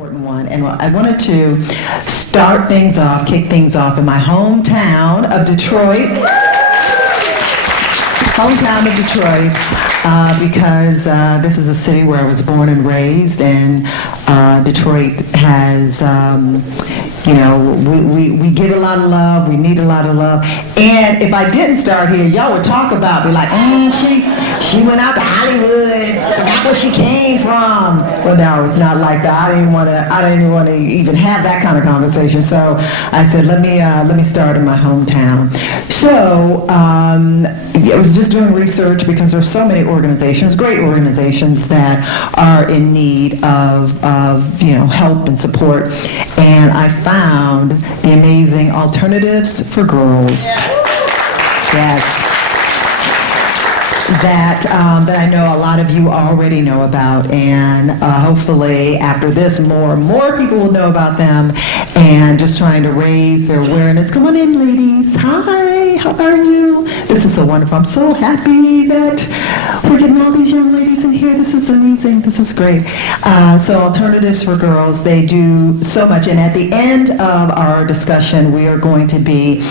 important one. And I wanted to kick things off in my hometown of Detroit. Because this is a city where I was born and raised, and Detroit has, we get a lot of love, we need a lot of love. And if I didn't start here, y'all would talk about me like, she went out to Hollywood, forgot where she came from. Well, no, it's not like that. I didn't want to even have that kind of conversation. So I said, let me start in my hometown. So I was just doing research because there's so many organizations, great organizations that are in need of help and support, and I found the amazing Alternatives for Girls. Yes. That I know a lot of you already know about, and hopefully after this more and more people will know about them, and just trying to raise their awareness. Come on in, ladies. Hi, how are you? This is so wonderful. I'm so happy that we're getting all these young ladies in here. This is amazing. This is great. So Alternatives for Girls, they do so much, and at the end of our discussion, we are going to be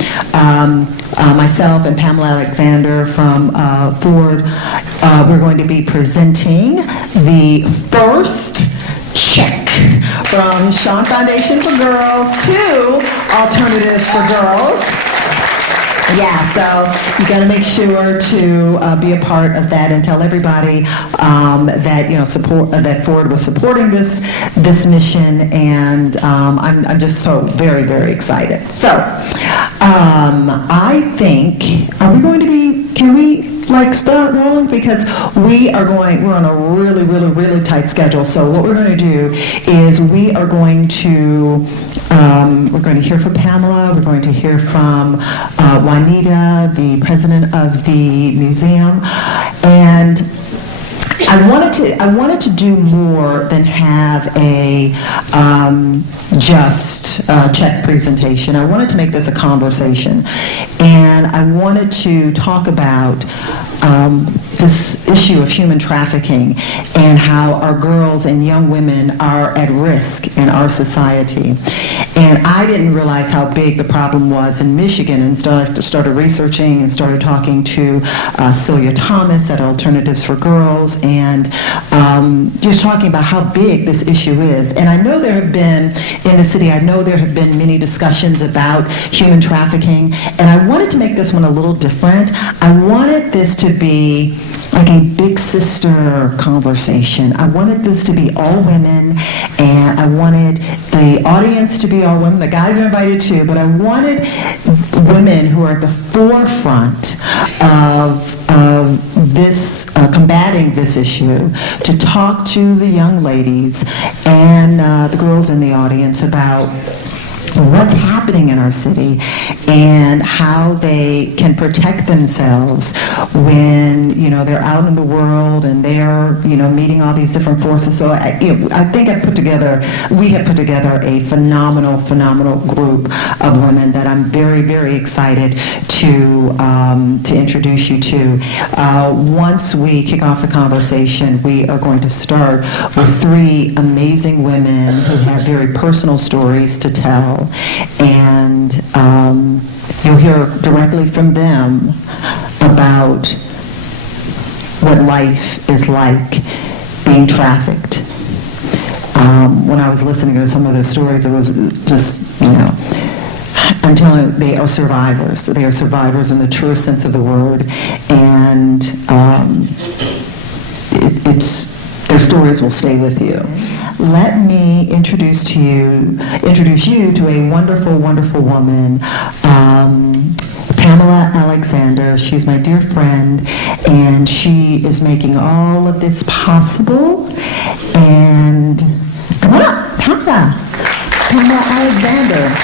myself and Pamela Alexander from Ford. We're going to be presenting the first check from Shaun Foundation for Girls to Alternatives for Girls. Yeah, so you got to make sure to be a part of that and tell everybody that that Ford was supporting this mission, and I'm just so very, very excited. So I think can we start rolling, because we're on a really, really, really tight schedule. So what we're going to do is we're going to hear from Pamela. We're going to hear from Juanita, the president of the museum, and I wanted to do more than have a just check presentation. I wanted to make this a conversation, and I wanted to talk about this issue of human trafficking and how our girls and young women are at risk in our society. And I didn't realize how big the problem was in Michigan, and started researching and started talking to Celia Thomas at Alternatives for Girls, and just talking about how big this issue is. And I know there have been, in the city, many discussions about human trafficking, and I wanted to make this one a little different. I wanted this to be like a big sister conversation. I wanted this to be all women, and I wanted the audience to be all women. The guys are invited too, but I wanted women who are at the forefront of this, combating this issue, to talk to the young ladies and the girls in the audience about what's happening in our city and how they can protect themselves when they're out in the world and they're meeting all these different forces. So I think we have put together a phenomenal group of women that I'm very, very excited to introduce you to. Once we kick off the conversation, we are going to start with three amazing women who have very personal stories to tell. And you'll hear directly from them about what life is like being trafficked. When I was listening to some of their stories, it was just, I'm telling you, they are survivors. They are survivors in the truest sense of the word. And their stories will stay with you. Let me introduce you to a wonderful, wonderful woman, Pamela Alexander. She's my dear friend, and she is making all of this possible. And come on up, Pamela Alexander.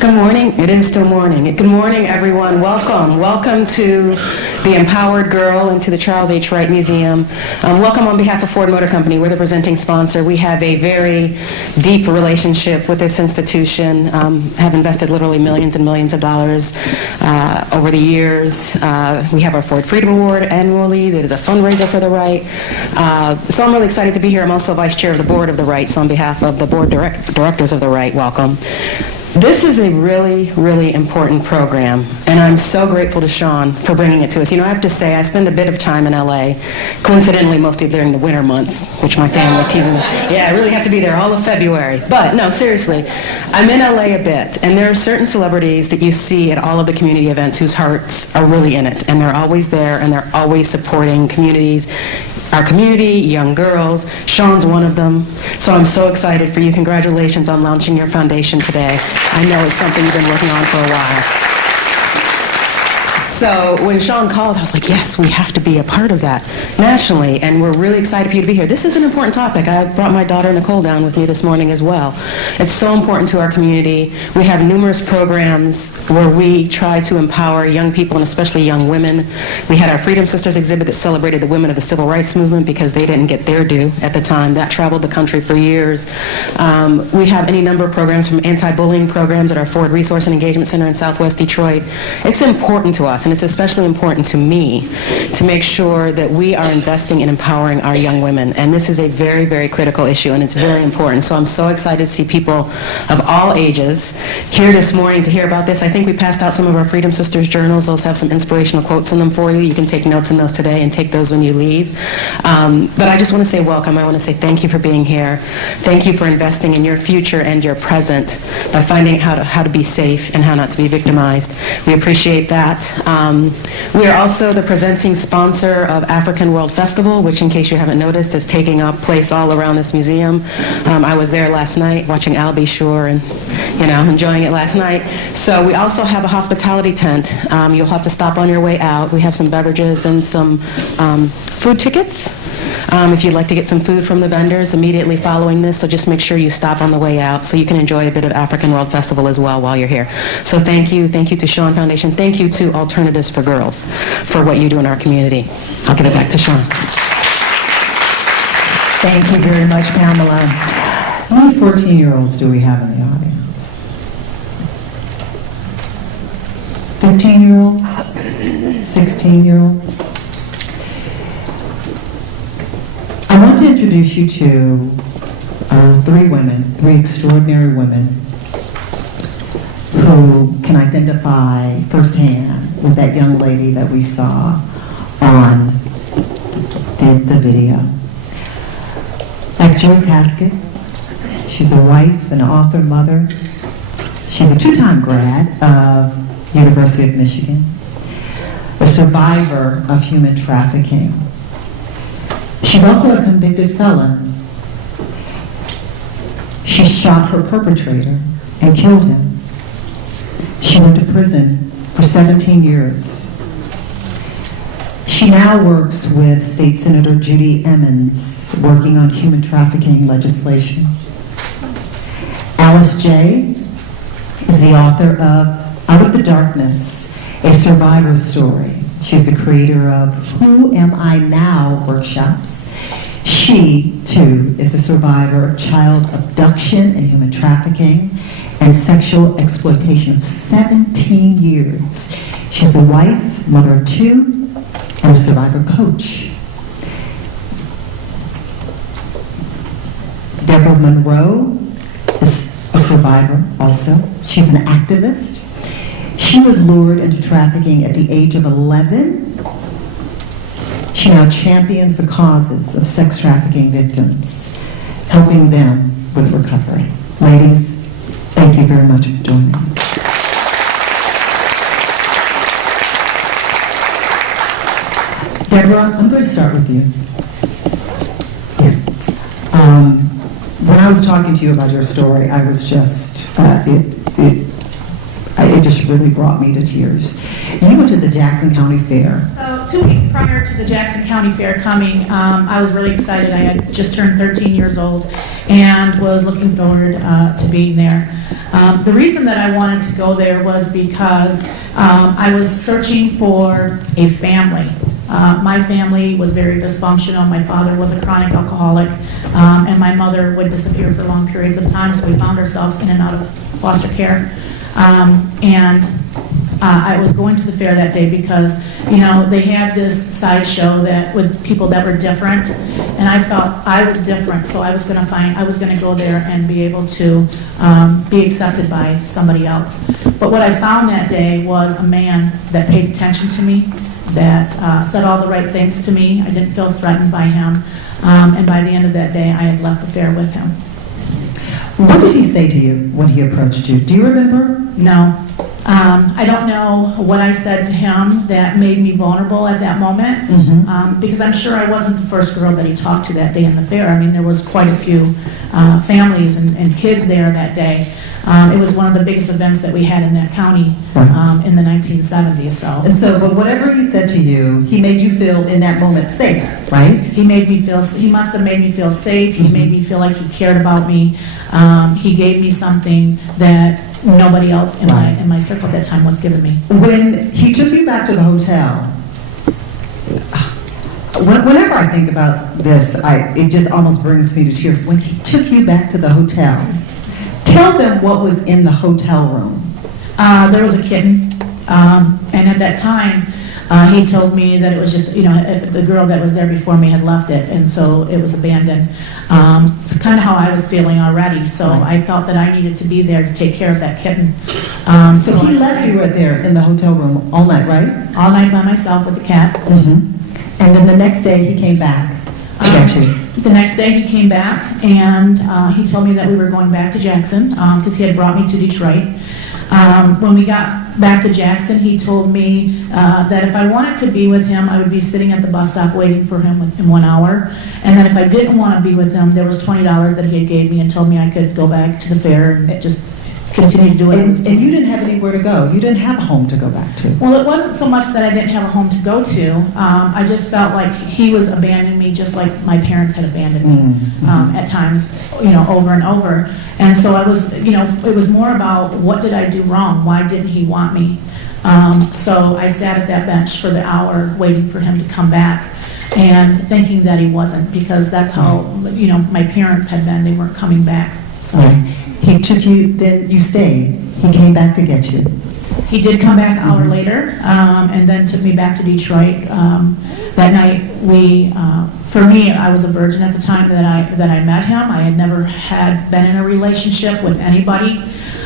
Come Good morning. It is still morning. Good morning, everyone. Welcome. Welcome to the Empowered Girl and to the Charles H. Wright Museum. Welcome on behalf of Ford Motor Company. We're the presenting sponsor. We have a very deep relationship with this institution, have invested literally millions and millions of dollars over the years. We have our Ford Freedom Award annually. That is a fundraiser for the Wright. So I'm really excited to be here. I'm also vice chair of the board of the Wright, so on behalf of the board directors of the Wright, welcome. This is a really, really important program, and I'm so grateful to Shaun for bringing it to us. You know, I have to say, I spend a bit of time in LA, coincidentally mostly during the winter months, which my family teasing me. Yeah, I really have to be there all of February. But no, seriously, I'm in LA a bit, and there are certain celebrities that you see at all of the community events whose hearts are really in it, and they're always there, and they're always supporting communities. Our community, young girls. Shaun's one of them. So I'm so excited for you. Congratulations on launching your foundation today. I know it's something you've been working on for a while. So when Shaun called, I was like, yes, we have to be a part of that nationally, and we're really excited for you to be here. This is an important topic. I brought my daughter Nicole down with me this morning as well. It's so important to our community. We have numerous programs where we try to empower young people, and especially young women. We had our Freedom Sisters exhibit that celebrated the women of the civil rights movement because they didn't get their due at the time. That traveled the country for years. We have any number of programs, from anti-bullying programs at our Ford Resource and Engagement Center in Southwest Detroit. It's important to us, and it's especially important to me to make sure that we are investing in empowering our young women. And this is a very, very critical issue, and it's very important. So I'm so excited to see people of all ages here this morning to hear about this. I think we passed out some of our Freedom Sisters journals. Those have some inspirational quotes in them for you. You can take notes in those today and take those when you leave. But I just want to say welcome. I want to say thank you for being here. Thank you for investing in your future and your present by finding how to be safe and how not to be victimized. We appreciate that. We are also the presenting sponsor of African World Festival, which, in case you haven't noticed, is taking up place all around this museum. I was there last night watching Al B. Sure and, enjoying it last night. So we also have a hospitality tent. You'll have to stop on your way out. We have some beverages and some food tickets. If you'd like to get some food from the vendors immediately following this, so just make sure you stop on the way out so you can enjoy a bit of African World Festival as well while you're here. So thank you to Shaun Foundation. Thank you to Alternatives for Girls for what you do in our community. I'll give it back to Shaun. Thank you very much, Pamela. How many 14-year-olds do we have in the audience? 15-year-olds? 16-year-olds? I want to introduce you to three extraordinary women who can identify firsthand with that young lady that we saw on the video. Like Joyce Haskett, she's a wife, an author, mother. She's a two-time grad of University of Michigan, a survivor of human trafficking. She's also a convicted felon. She shot her perpetrator and killed him. She went to prison for 17 years. She now works with State Senator Judy Emmons, working on human trafficking legislation. Alice J. is the author of Out of the Darkness, a survivor's story. She's the creator of Who Am I Now workshops. She, too, is a survivor of child abduction and human trafficking and sexual exploitation of 17 years. She's a wife, mother of two, and a survivor coach. Deborah Monroe is a survivor also. She's an activist. She was lured into trafficking at the age of 11. She now champions the causes of sex trafficking victims, helping them with recovery. Ladies, thank you very much for joining us. Deborah, I'm going to start with you. When I was talking to you about your story, I was just, it just really brought me to tears. You went to the Jackson County Fair. So 2 weeks prior to the Jackson County Fair coming, I was really excited. I had just turned 13 years old and was looking forward to being there. The reason that I wanted to go there was because I was searching for a family. My family was very dysfunctional. My father was a chronic alcoholic, and my mother would disappear for long periods of time, so we found ourselves in and out of foster care. I was going to the fair that day because, they had this sideshow that with people that were different, and I felt I was different, so I was going to go there and be able to be accepted by somebody else. But what I found that day was a man that paid attention to me, that said all the right things to me. I didn't feel threatened by him, and by the end of that day, I had left the fair with him. What did he say to you when he approached you? Do you remember? No. I don't know what I said to him that made me vulnerable at that moment, because I'm sure I wasn't the first girl that he talked to that day in the fair. I mean, there was quite a few families and kids there that day. It was one of the biggest events that we had in that county in the 1970s. But whatever he said to you, he made you feel in that moment safe, right? He must have made me feel safe. He made me feel like he cared about me. He gave me something that nobody else in my circle at that time was giving me. When he took you back to the hotel, whenever I think about this, it just almost brings me to tears. When he took you back to the hotel, tell them what was in the hotel room. There was a kitten, and at that time, he told me that it was just, the girl that was there before me had left it, and so it was abandoned. It's kind of how I was feeling already, so I felt that I needed to be there to take care of that kitten. So he left you right there in the hotel room all night, right? All night by myself with the cat. And then the next day he came back to get you. The next day he came back, and he told me that we were going back to Jackson because he had brought me to Detroit. When we got back to Jackson, he told me that if I wanted to be with him, I would be sitting at the bus stop waiting for him within 1 hour. And then if I didn't want to be with him, there was $20 that he had gave me and told me I could go back to the fair and just continue to do it. And you didn't have anywhere to go. You didn't have a home to go back to. Well, it wasn't so much that I didn't have a home to go to. I just felt like he was abandoning me just like my parents had abandoned me at times, over and over. And so I was, it was more about what did I do wrong? Why didn't he want me? So I sat at that bench for the hour waiting for him to come back and thinking that he wasn't, because that's how, my parents had been. They weren't coming back. So. He took you, then you stayed. He came back to get you. He did come back an hour later, and then took me back to Detroit. That night, for me, I was a virgin at the time that I met him. I had never had been in a relationship with anybody.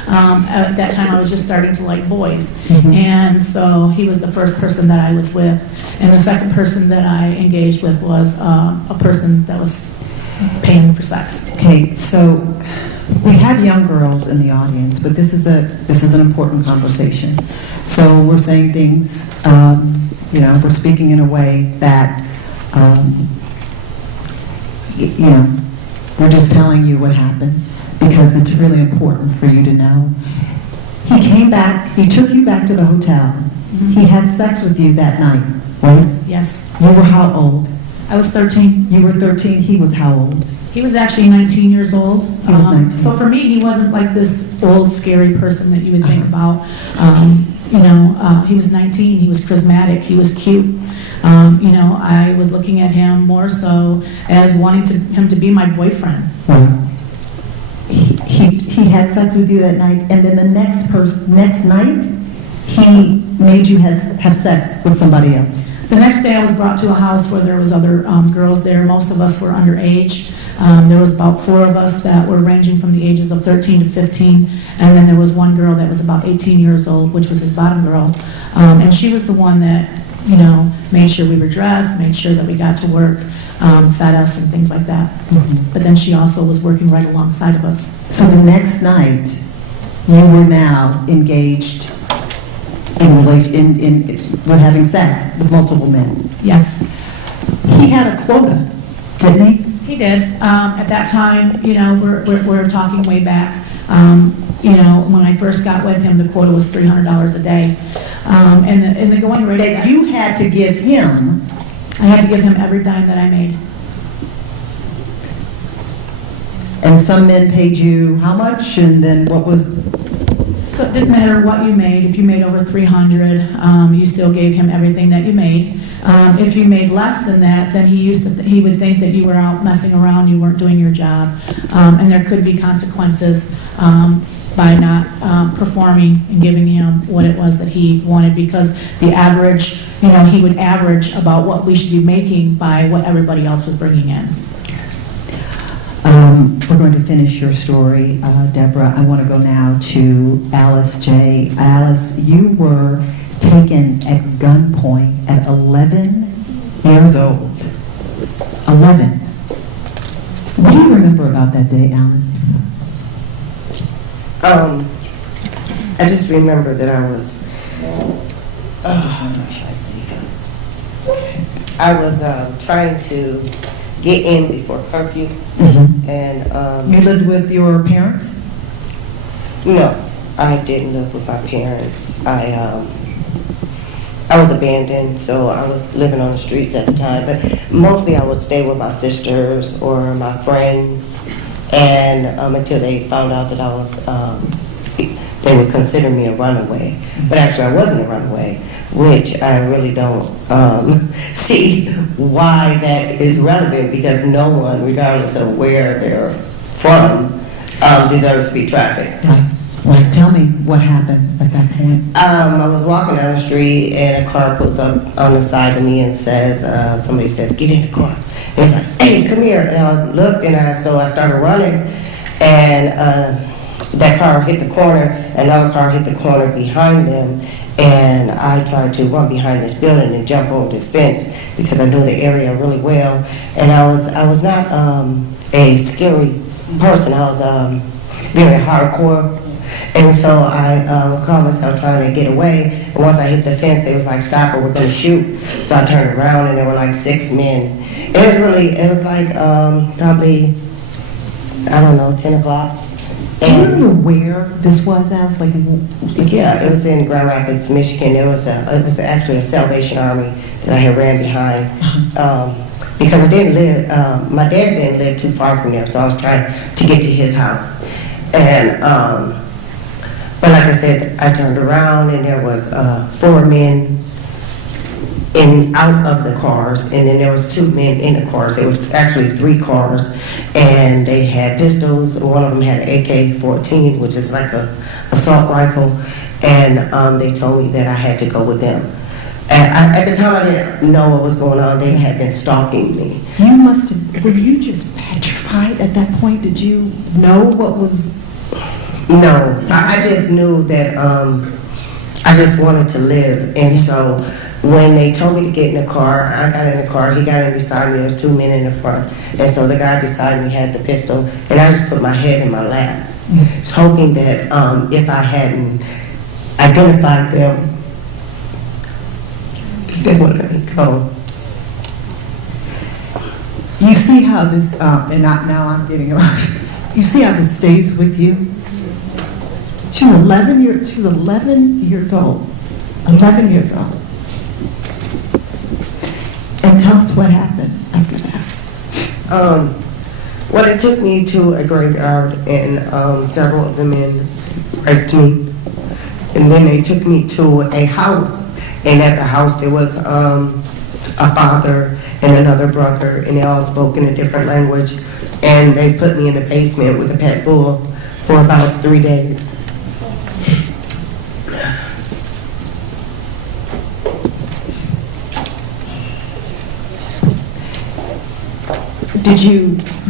At that time, I was just starting to like boys. And so he was the first person that I was with. And the second person that I engaged with was a person that was paying for sex. Okay, so we have young girls in the audience, but this is an important conversation. So we're saying things, we're speaking in a way that, we're just telling you what happened because it's really important for you to know. He came back, he took you back to the hotel. He had sex with you that night, right? Yes. You were how old? I was 13. You were 13, he was how old? He was actually 19 years old. He was 19. So for me, he wasn't like this old, scary person that you would think about. He was 19. He was charismatic. He was cute. I was looking at him more so as wanting him to be my boyfriend. Right. He had sex with you that night, and then the next night, he made you have sex with somebody else. The next day, I was brought to a house where there was other girls there. Most of us were underage. There was about 4 of us that were ranging from the ages of 13 to 15, and then there was one girl that was about 18 years old, which was his bottom girl. And she was the one that, made sure we were dressed, made sure that we got to work, fed us and things like that. But then she also was working right alongside of us. So the next night, you were now engaged with having sex with multiple men. Yes. He had a quota, didn't he? He did. At that time, we're talking way back. when I first got with him, the quota was $300 a day. And the going rate... That you had to give him... I had to give him every dime that I made. And some men paid you how much, and then what was... So it didn't matter what you made. If you made over 300, you still gave him everything that you made. If you made less than that, then he would think that you were out messing around, you weren't doing your job, and there could be consequences by not performing and giving him what it was that he wanted, because the average, he would average about what we should be making by what everybody else was bringing in. We're going to finish your story, Deborah. I want to go now to Alice J. Alice, you were taken at gunpoint at 11 years old. 11. What do you remember about that day, Alice? I just remember that I was trying to get in before curfew. Mm-hmm. And You lived with your parents? no, I didn't live with my parents. I was abandoned, so I was living on the streets at the time. But mostly I would stay with my sisters or my friends, and until they found out that I was, they would consider me a runaway. But actually, I wasn't a runaway, which I really don't see why that is relevant, because no one, regardless of where they're from, deserves to be trafficked. Right. Tell me what happened at that point. I was walking down the street and a car pulls up on the side of me and says, somebody says, "Get in the car." And it's like, "Hey, come here." And I looked, and so I started running, and that car hit the corner, another car hit the corner behind them, and I tried to run behind this building and jump over this fence because I knew the area really well. And I was not a scary person. I was very hardcore. And so I called myself trying to get away. And once I hit the fence, they was like, "Stop or we're going to shoot." So I turned around, and there were like 6 men. It was like probably, I don't know, 10 o'clock. Do you remember where this was, Alice? Yeah, it was in Grand Rapids, Michigan. It was actually a Salvation Army that I had ran behind. Because I didn't live, my dad didn't live too far from there, so I was trying to get to his house. And, but like I said, I turned around, and there was 4 men out of the cars, and then there was 2 men in the cars. There was actually 3 cars, and they had pistols. One of them had an AK-14, which is like a assault rifle, and they told me that I had to go with them. And at the time, I didn't know what was going on. They had been stalking me. You must have, were you just petrified at that point? Did you know what was... No, I just knew that I just wanted to live, and so when they told me to get in the car, I got in the car. He got in beside me. There was 2 men in the front, and so the guy beside me had the pistol, and I just put my head in my lap, hoping that if I hadn't identified them, they would let me go. You see how this, and now I'm getting emotional. You see how this stays with you? She was 11 years old. 11 years old. And tell us what happened after that. Well, it took me to a graveyard, and several of the men raped me. And then they took me to a house, and at the house there was a father and another brother, and they all spoke in a different language. And they put me in the basement with a pet bull for about 3 days.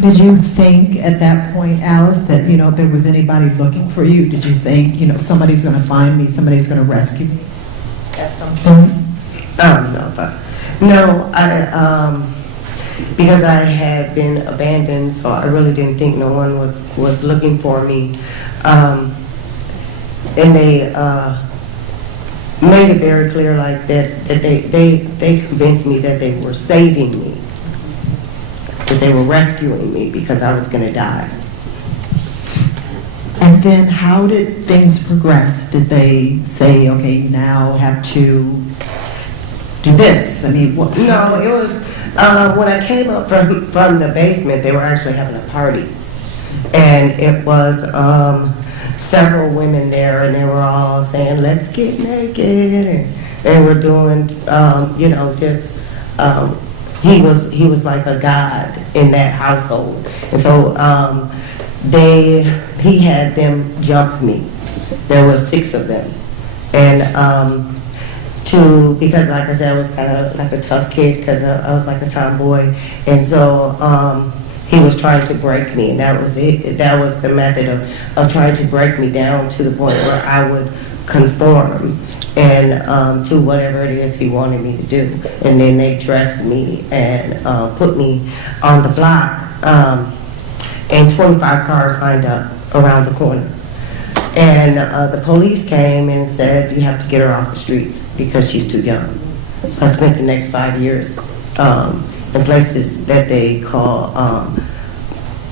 Did you think at that point, Alice, that there was anybody looking for you? Did you think somebody's going to find me, somebody's going to rescue me at some point? No, because I had been abandoned, so I really didn't think no one was looking for me. And they made it very clear, like that they convinced me that they were saving me, that they were rescuing me because I was going to die. And then how did things progress? Did they say, okay, you now have to do this? I mean, what? No, it was, when I came up from the basement, they were actually having a party. And it was several women there, and they were all saying, let's get naked. And they were doing, you know, just, he was like a god in that household. And so he had them jump me. There were 6 of them. And because like I said, I was kind of like a tough kid because I was like a tomboy. And so he was trying to break me, and that was it. That was the method of trying to break me down to the point where I would conform and to whatever it is he wanted me to do. And then they dressed me and put me on the block, and 25 cars lined up around the corner. And the police came and said, you have to get her off the streets because she's too young. So I spent the next 5 years in places that they call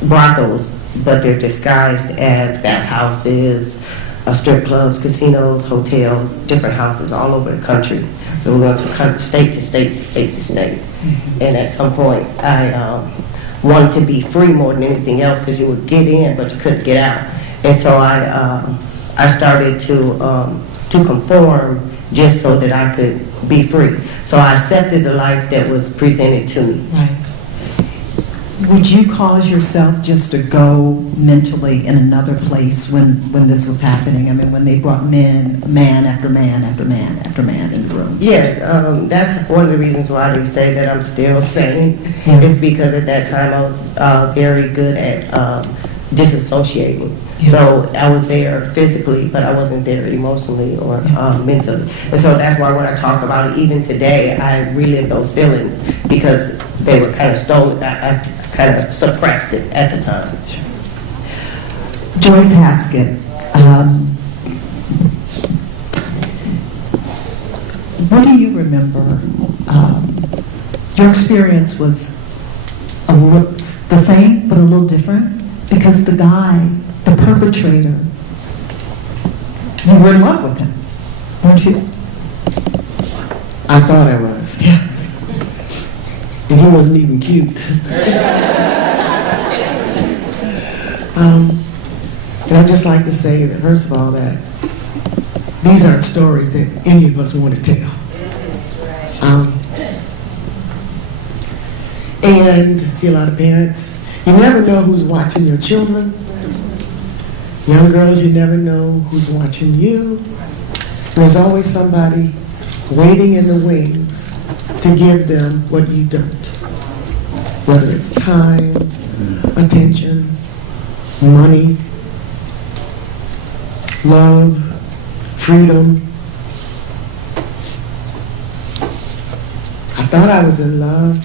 brothels, but they're disguised as bathhouses, strip clubs, casinos, hotels, different houses all over the country. So we went from kind of state to state to state to state. And at some point, I wanted to be free more than anything else because you would get in, but you couldn't get out. And so I started to conform just so that I could be free. So I accepted the life that was presented to me. Right. Would you cause yourself just to go mentally in another place when this was happening? I mean, when they brought man after man after man after man in the room? Yes, that's one of the reasons why they say that I'm still sane. Yeah. Is because at that time I was very good at disassociating. Yeah. So I was there physically, but I wasn't there emotionally or mentally. And so that's why when I talk about it, even today, I relive those feelings because they were kind of stolen. I kind of suppressed it at the time. Joyce Haskett, what do you remember? Your experience was the same, but a little different, because the guy, the perpetrator, you were in love with him, weren't you? I thought I was. Yeah. And he wasn't even cute. And I'd just like to say that, first of all, that these aren't stories that any of us want to tell. And see a lot of parents, you never know who's watching your children. Young girls, you never know who's watching you. There's always somebody waiting in the wings to give them what you don't. Whether it's time, attention, money, love, freedom. I thought I was in love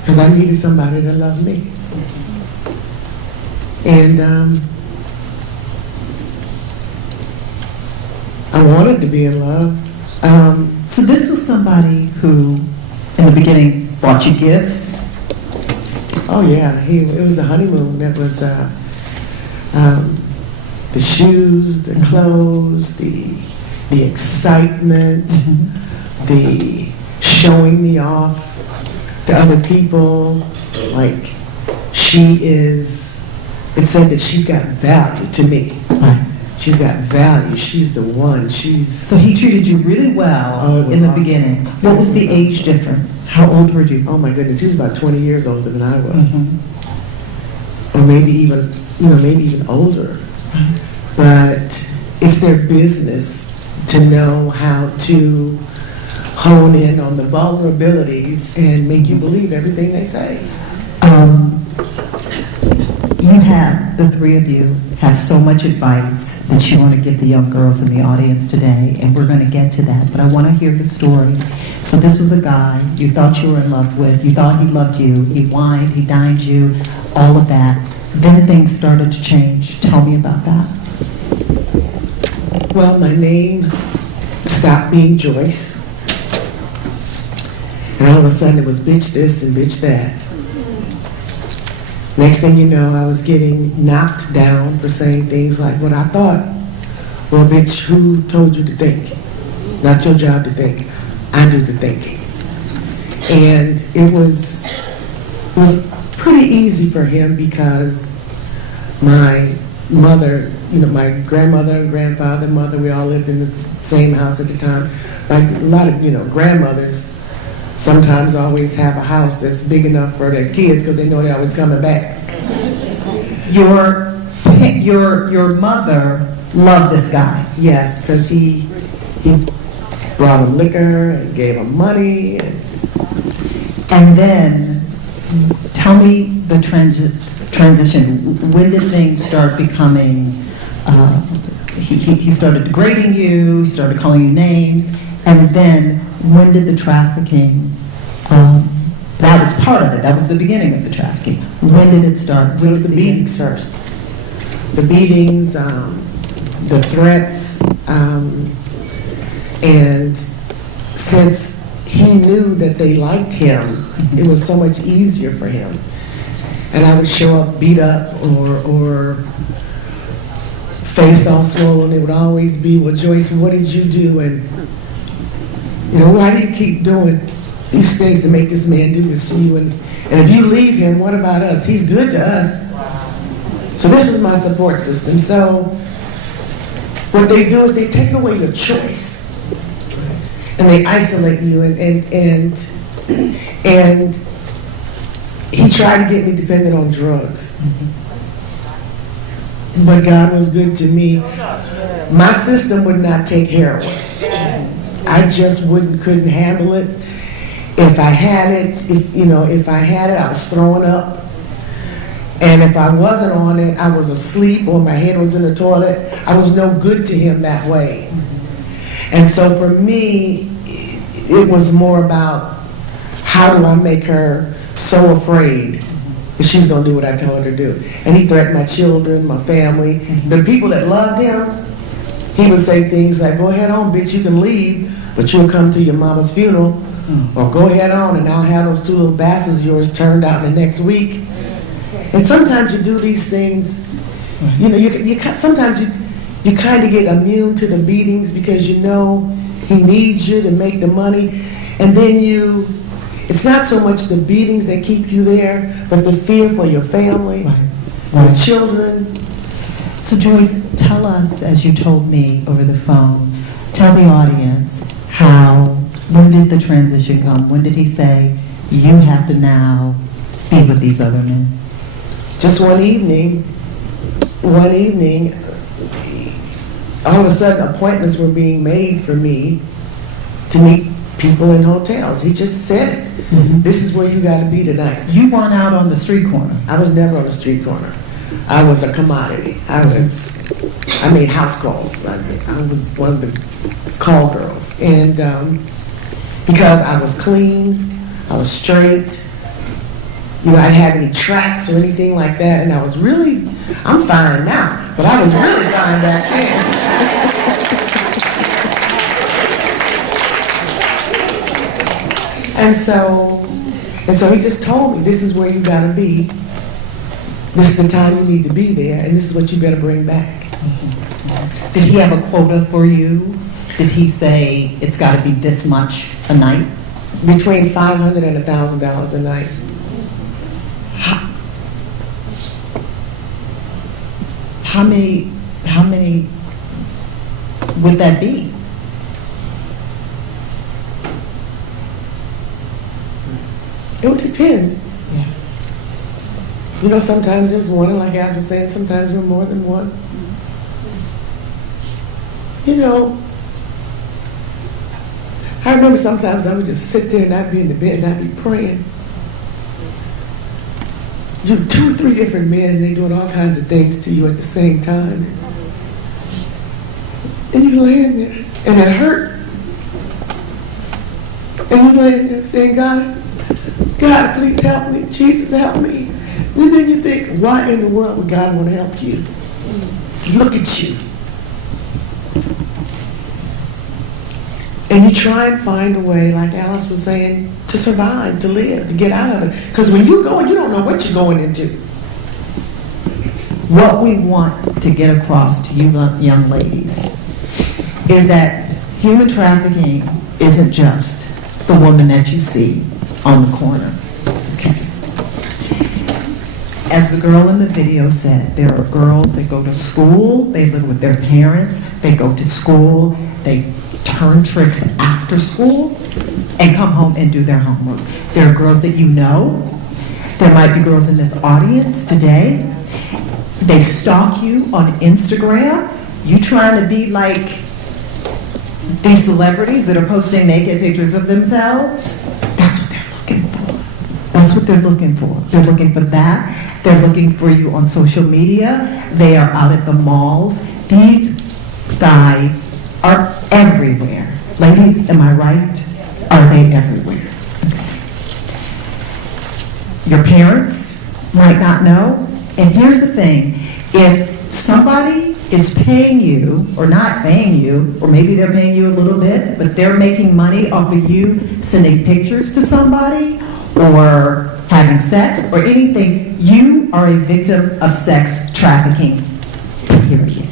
because I needed somebody to love me. And I wanted to be in love. So this was somebody who, in the beginning, bought you gifts? Oh yeah, it was the honeymoon. That was the shoes, the clothes, the excitement, the showing me off to other people. Like it said that she's got value to me. Right. She's got value. She's the one. So he treated you really well Oh, it was in the awesome. beginning. What was the age difference? How old were you? Oh my goodness, he was about 20 years older than I was. Mhm. Or maybe even older. But it's their business to know how to hone in on the vulnerabilities and make you believe everything they say. The three of you have so much advice that you want to give the young girls in the audience today, and we're going to get to that, but I want to hear the story. So this was a guy you thought you were in love with, you thought he loved you, he wined, he dined you, all of that. Then things started to change. Tell me about that. Well, my name stopped being Joyce. And all of a sudden it was bitch this and bitch that. Next thing you know, I was getting knocked down for saying things like what I thought. Well, bitch, who told you to think? It's not your job to think. I do the thinking. And it was pretty easy for him because my mother, my grandmother and grandfather, mother, we all lived in the same house at the time. Like a lot of, grandmothers sometimes always have a house that's big enough for their kids because they know they're always coming back. Your mother loved this guy. Yes, because he brought him liquor and gave him money. And then, tell me the transition. When did things start becoming, he started degrading you, he started calling you names, and then when did the trafficking, that was part of it, that was the beginning of the trafficking. When did it start? It was the beatings first. The beatings, the threats, and since he knew that they liked him, it was so much easier for him. And I would show up beat up or face all swollen. It would always be, well, Joyce, what did you do? And, why do you keep doing these things to make this man do this to you? And if you leave him, what about us? He's good to us. So this is my support system. So what they do is they take away your choice. And they isolate you, and he tried to get me dependent on drugs. But God was good to me. My system would not take heroin. I just couldn't handle it. If I had it, if I had it, I was throwing up. And if I wasn't on it, I was asleep or my head was in the toilet. I was no good to him that way. And so for me, it was more about how do I make her so afraid that she's going to do what I tell her to do. And he threatened my children, my family, the people that loved him. He would say things like, go ahead on, bitch, you can leave, but you'll come to your mama's funeral. Or go ahead on and I'll have those two little bastards of yours turned out in the next week. And sometimes you do these things, sometimes you kind of get immune to the beatings because he needs you to make the money. And then it's not so much the beatings that keep you there, but the fear for your family, your children. So Joyce, tell us, as you told me over the phone, tell the audience when did the transition come? When did he say, you have to now be with these other men? Just one evening, all of a sudden appointments were being made for me to meet people in hotels. He just said it. This is where you got to be tonight. You weren't out on the street corner. I was never on the street corner. I was a commodity. I made house calls. I was one of the call girls. And because I was clean, I was straight, I didn't have any tracks or anything like that, and I'm fine now, but I was really fine back then. And so he just told me, this is where you gotta be. This is the time you need to be there, and this is what you better bring back. Did he have a quota for you? Did he say it's got to be this much a night? Between $500 and $1,000 a night. How many would that be? It would depend. Yeah. Sometimes there's one, and like Alex was saying, sometimes there's more than one. I remember sometimes I would just sit there and I'd be in the bed and I'd be praying. 2 or 3 different men, they doing all kinds of things to you at the same time. And you're laying there, and it hurt. And you're laying there saying, God, please help me. Jesus, help me. And then you think, why in the world would God want to help you? Look at you. And you try and find a way, like Alice was saying, to survive, to live, to get out of it. Because when you go, you don't know what you're going into. what we want to get across to you young ladies is that human trafficking isn't just the woman that you see on the corner. Okay. As the girl in the video said, there are girls that go to school, they live with their parents, they go to school, they turn tricks after school, and come home and do their homework. There are girls that you know. There might be girls in this audience today. They stalk you on Instagram. You trying to be like these celebrities that are posting naked pictures of themselves. That's what they're looking for. That's what they're looking for. They're looking for that. They're looking for you on social media. They are out at the malls. These guys are everywhere. Ladies, am I right? Are they everywhere? Your parents might not know. And here's the thing, if somebody is paying you, or not paying you, or maybe they're paying you a little bit, but they're making money off of you sending pictures to somebody, or having sex, or anything, you are a victim of sex trafficking, period.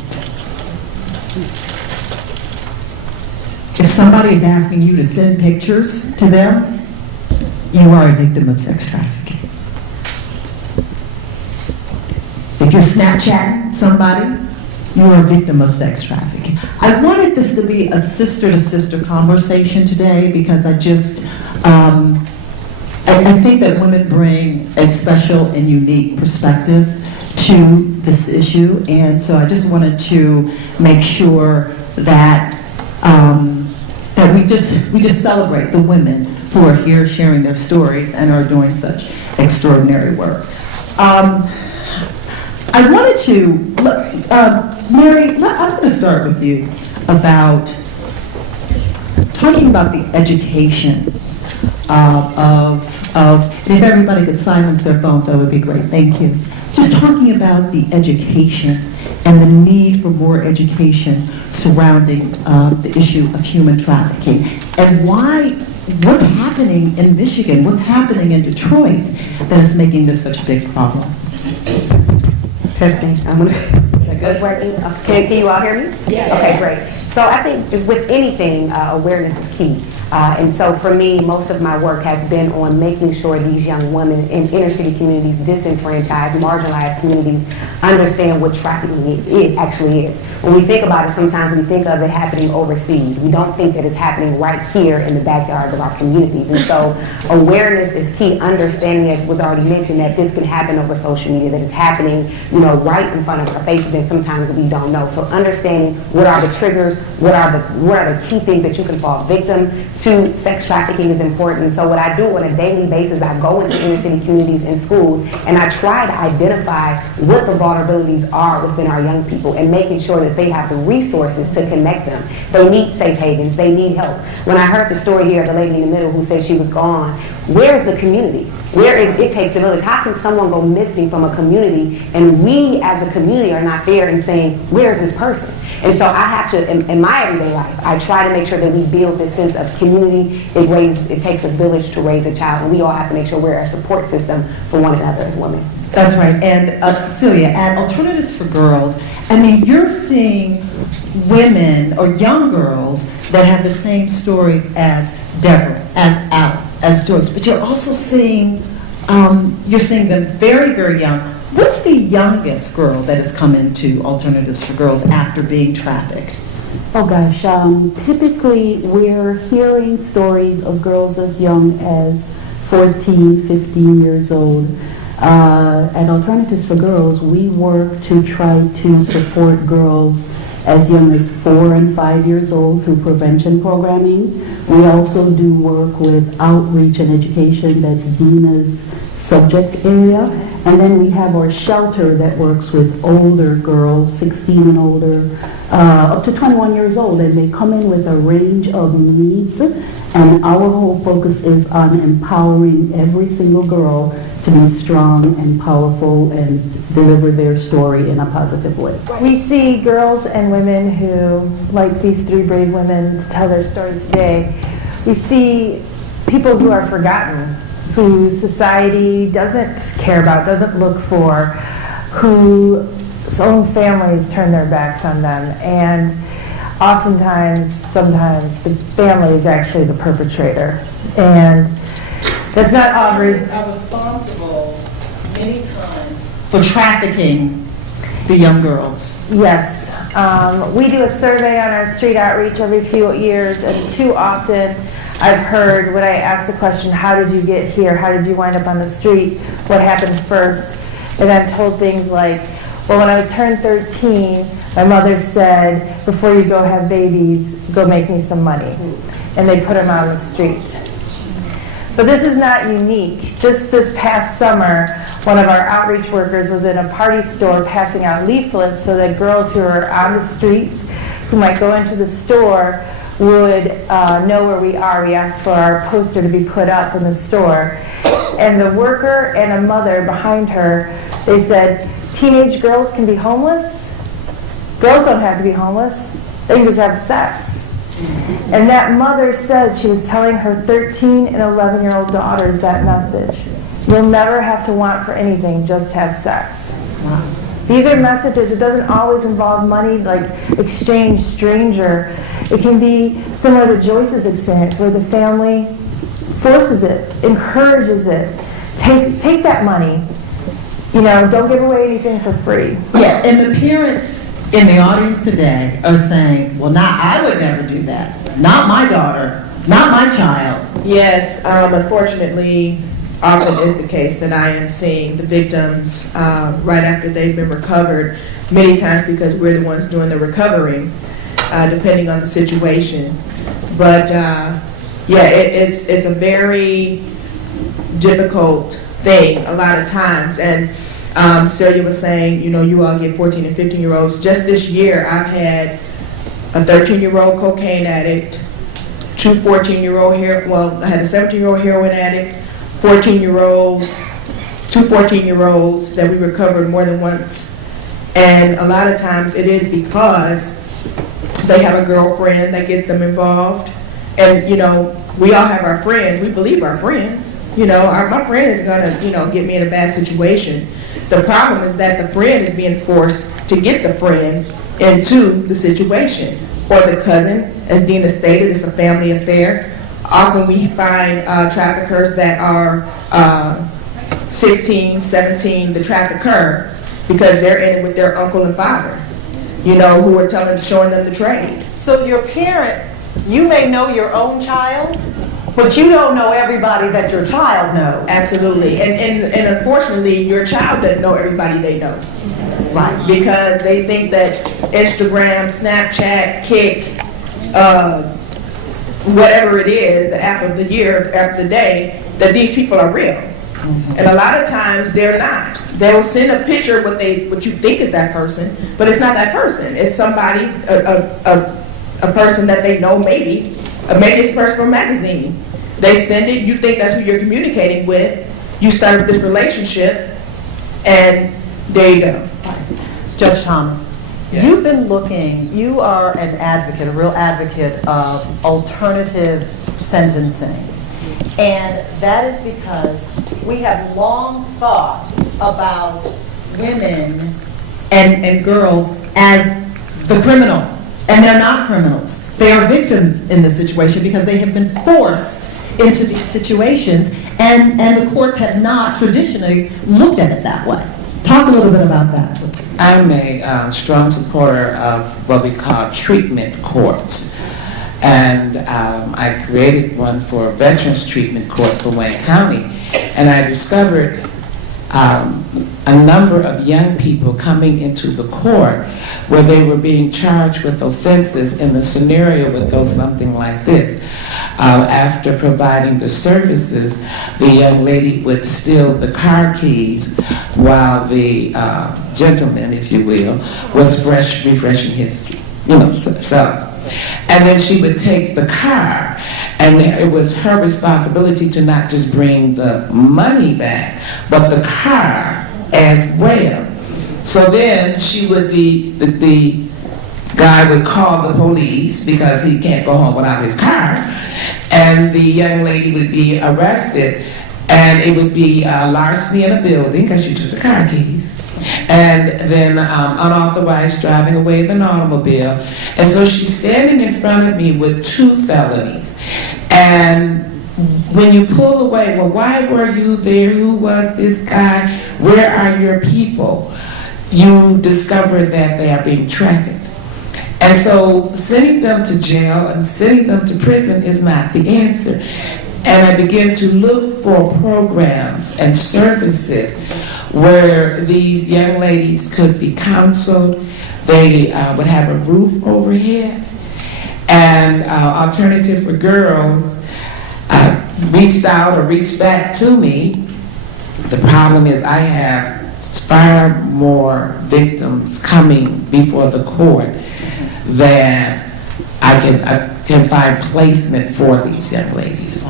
If somebody is asking you to send pictures to them, you are a victim of sex trafficking. If you're Snapchatting somebody, you are a victim of sex trafficking. I wanted this to be a sister-to-sister conversation today because I think that women bring a special and unique perspective to this issue, and so I just wanted to make sure that that we just celebrate the women who are here sharing their stories and are doing such extraordinary work. I wanted to, Mary, I'm going to start with you about talking about the education of and if everybody could silence their phones, that would be great. Thank you. Just talking about the education and the need for more education surrounding the issue of human trafficking and what's happening in Michigan, what's happening in Detroit that is making this such a big problem. Testing. Is that good? Working? Can you all hear me? Yeah. Okay, great. So I think with anything, awareness is key. And so for me, most of my work has been on making sure these young women in inner city communities, disenfranchised, marginalized communities, understand what trafficking it actually is. When we think about it, sometimes we think of it happening overseas. We don't think that it's happening right here in the backyard of our communities. And so awareness is key. Understanding, as was already mentioned, that this can happen over social media, that it's happening, right in front of our faces, and sometimes we don't know. So understanding what are the triggers, what are the key things that you can fall victim to sex trafficking is important. So what I do on a daily basis, I go into inner city communities and schools, and I try to identify what the vulnerabilities are within our young people and making sure that they have the resources to connect them. They need safe havens. They need help. When I heard the story here of the lady in the middle who said she was gone, where is the community? Where is It Takes a Village? How can someone go missing from a community and we as a community are not there and saying, where is this person? And so I have to, in my everyday life, I try to make sure that we build this sense of community. It takes a village to raise a child, and we all have to make sure we're a support system for one another as women. That's right. And Celia, at Alternatives for Girls, I mean, you're seeing women or young girls that have the same stories as Deborah, as Alice, as Joyce, but you're also seeing, you're seeing them very, very young. What's the youngest girl that has come into Alternatives for Girls after being trafficked? Oh gosh, typically we're hearing stories of girls as young as 14, 15 years old. At Alternatives for Girls, we work to try to support girls as young as 4 and 5 years old through prevention programming. We also do work with outreach and education. That's Dina's subject area. And then we have our shelter that works with older girls, 16 and older, up to 21 years old, and they come in with a range of needs, and our whole focus is on empowering every single girl to be strong and powerful and deliver their story in a positive way. We see girls and women who, like these 3 brave women to tell their story today, we see people who are forgotten, who society doesn't care about, doesn't look for, who own families turn their backs on them, and sometimes the family is actually the perpetrator, and that's not always. Are responsible many times for trafficking the young girls. Yes. We do a survey on our street outreach every few years, and too often I've heard when I ask the question, how did you get here? How did you wind up on the street? What happened first? And I'm told things like, well, when I turned 13, my mother said, before you go have babies, go make me some money. And they put them out on the street. But this is not unique. Just this past summer, one of our outreach workers was in a party store passing out leaflets so that girls who are on the streets, who might go into the store, would know where we are. We asked for our poster to be put up in the store. And the worker and a mother behind her, they said, teenage girls can be homeless? Girls don't have to be homeless. They can just have sex. And that mother said she was telling her 13 and 11-year-old daughters that message. You'll never have to want for anything, just have sex. Wow. These are messages. It doesn't always involve money, like exchange, stranger. It can be similar to Joyce's experience, where the family forces it, encourages it. Take that money. You know, don't give away anything for free. Yeah, and the parents in the audience today are saying, well, now I would never do that. Not my daughter, not my child. Yes, unfortunately, often is the case that I am seeing the victims right after they've been recovered, many times because we're the ones doing the recovering, depending on the situation. But yeah, it's a very difficult thing a lot of times. And Celia was saying, you know, you all get 14 and 15-year-olds. Just this year, I've had a 13-year-old cocaine addict, two 14-year-old I had a 17-year-old heroin addict, 14-year-old, two 14-year-olds that we recovered more than once. And a lot of times it is because they have a girlfriend that gets them involved. And, you know, we all have our friends. We believe our friends. You know, my friend is going to, you know, get me in a bad situation. The problem is that the friend is being forced to get the friend into the situation. Or the cousin, as Dina stated, it's a family affair. Often we find traffickers that are 16, 17, the trafficker, because they're in it with their uncle and father, you know, who are showing them the trade. So your parent, you may know your own child, but you don't know everybody that your child knows. Absolutely. And unfortunately, your child doesn't know everybody they know. Right. Because they think that Instagram, Snapchat, Kik, whatever it is, the app of the year, app of the day, that these people are real. And a lot of times they're not. They will send a picture of what you think is that person, but it's not that person. It's somebody, a person that they know maybe. Maybe it's a person from a magazine. They send it, you think that's who you're communicating with, you start this relationship, and there you go. Judge Thomas, you've been looking, you are an advocate, a real advocate of alternative sentencing. And that is because we have long thought about women And girls as the criminal. And they're not criminals. They are victims in this situation because they have been forced into these situations, and the courts have not traditionally looked at it that way. Talk a little bit about that. I'm a strong supporter of what we call treatment courts. And I created one for Veterans Treatment Court for Wayne County. And I discovered a number of young people coming into the court where they were being charged with offenses, and the scenario would go something like this. After providing the services, the young lady would steal the car keys while the gentleman, if you will, was refreshing his, self. And then she would take the car, and it was her responsibility to not just bring the money back, but the car as well. So then she would be, the guy would call the police because he can't go home without his car, and the young lady would be arrested, and it would be larceny in a building because she took the car keys. and then unauthorized driving away with an automobile. And so she's standing in front of me with 2 felonies. And when you pull away, well, why were you there? Who was this guy? Where are your people? You discover that they are being trafficked. And so sending them to jail and sending them to prison is not the answer. And I began to look for programs and services where these young ladies could be counseled. They would have a roof overhead. And Alternative for Girls reached out or reached back to me. The problem is I have far more victims coming before the court than I can find placement for these young ladies.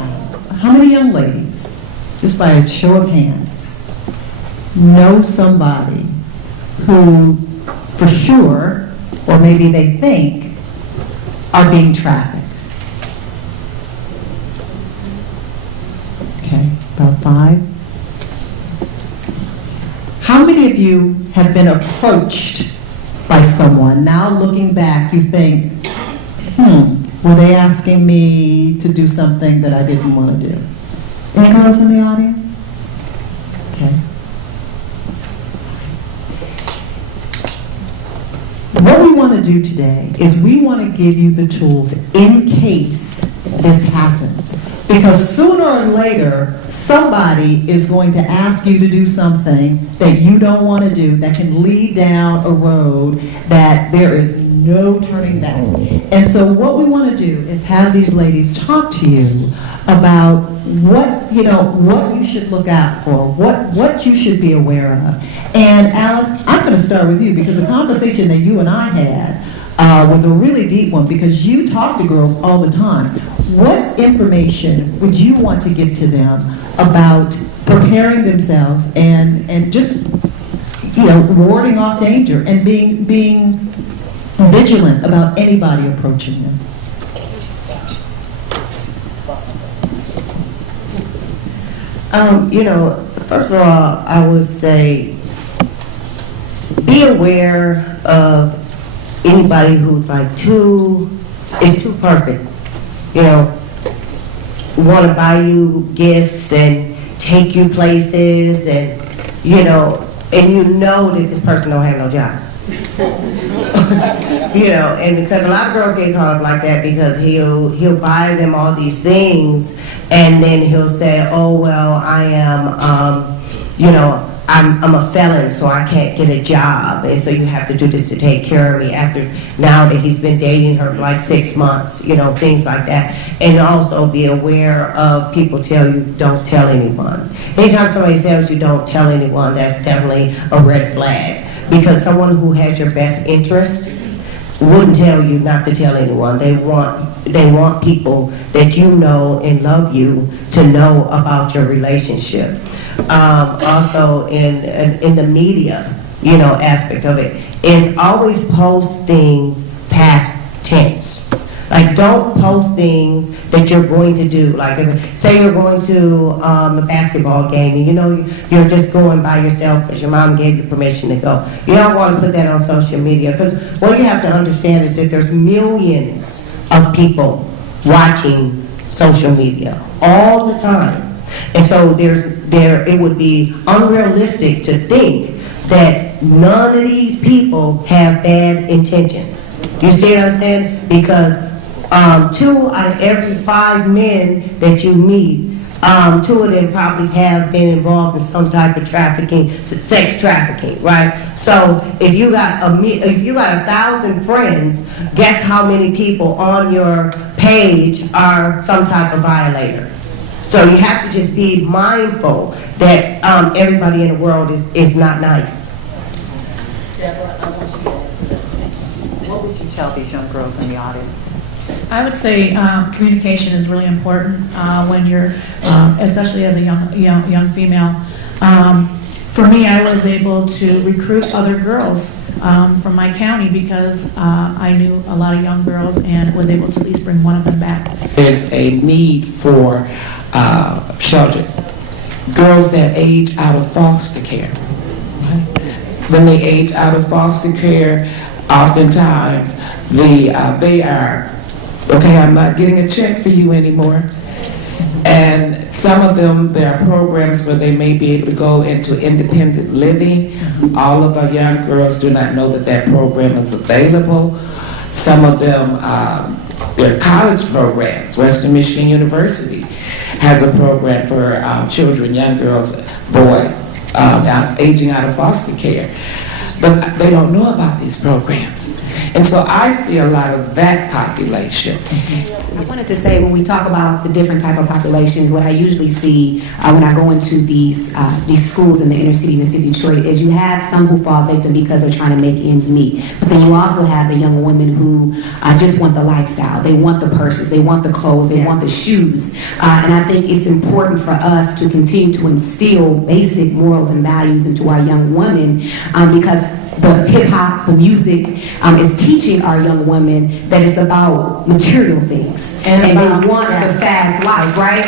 How many young ladies, just by a show of hands, know somebody who, for sure, or maybe they think, are being trafficked? Okay, about 5. How many of you have been approached by someone? Now looking back, you think, were they asking me to do something that I didn't want to do? Any girls in the audience? Okay. What we want to do today is we want to give you the tools in case this happens. Because sooner or later, somebody is going to ask you to do something that you don't want to do, that can lead down a road that there is no turning back. And so what we want to do is have these ladies talk to you about what you should look out for, what you should be aware of. And Alice, I'm going to start with you because the conversation that you and I had was a really deep one because you talk to girls all the time. What information would you want to give to them about preparing themselves and just warding off danger and being vigilant about anybody approaching them? First of all, I would say be aware of anybody who's like too perfect. Want to buy you gifts and take you places and that this person don't have no job. And because a lot of girls get caught up like that because he'll buy them all these things and then he'll say, oh, well, I am, I'm a felon, so I can't get a job, and so you have to do this to take care of me now that he's been dating her for like 6 months, things like that. And also be aware of people tell you, don't tell anyone. Anytime somebody tells you don't tell anyone, that's definitely a red flag. Because someone who has your best interest wouldn't tell you not to tell anyone. They want people that you know and love you to know about your relationship. Also in the media, aspect of it, is always post things past tense. Like, don't post things that you're going to do. Like, say you're going to a basketball game and you're just going by yourself because your mom gave you permission to go. You don't want to put that on social media because what you have to understand is that there's millions of people watching social media all the time. And so it would be unrealistic to think that none of these people have bad intentions. You see what I'm saying? Because 2 out of every 5 men that you meet, 2 of them probably have been involved in some type of trafficking, sex trafficking, right? So if you got 1,000 friends, guess how many people on your page are some type of violator? So you have to just be mindful that everybody in the world is not nice. Deborah, I want you to answer this. What would you tell these young girls in the audience? I would say communication is really important when you're, especially as a young female. For me, I was able to recruit other girls from my county because I knew a lot of young girls and was able to at least bring one of them back. There's a need for children, girls that age out of foster care. when they age out of foster care, oftentimes they are, okay, I'm not getting a check for you anymore. And some of them, there are programs where they may be able to go into independent living. All of our young girls do not know that that program is available. Some of them, there are college programs. Western Michigan University has a program for children, young girls, boys, aging out of foster care. But they don't know about these programs. And so I see a lot of that population. I wanted to say, when we talk about the different type of populations, what I usually see when I go into these schools in the inner city and the city of Detroit is you have some who fall victim because they're trying to make ends meet. But then you also have the young women who just want the lifestyle. They want the purses, they want the clothes, they want the shoes. And I think it's important for us to continue to instill basic morals and values into our young women because the hip-hop, the music, is teaching our young women that it's about material things. And they want the fast life, right?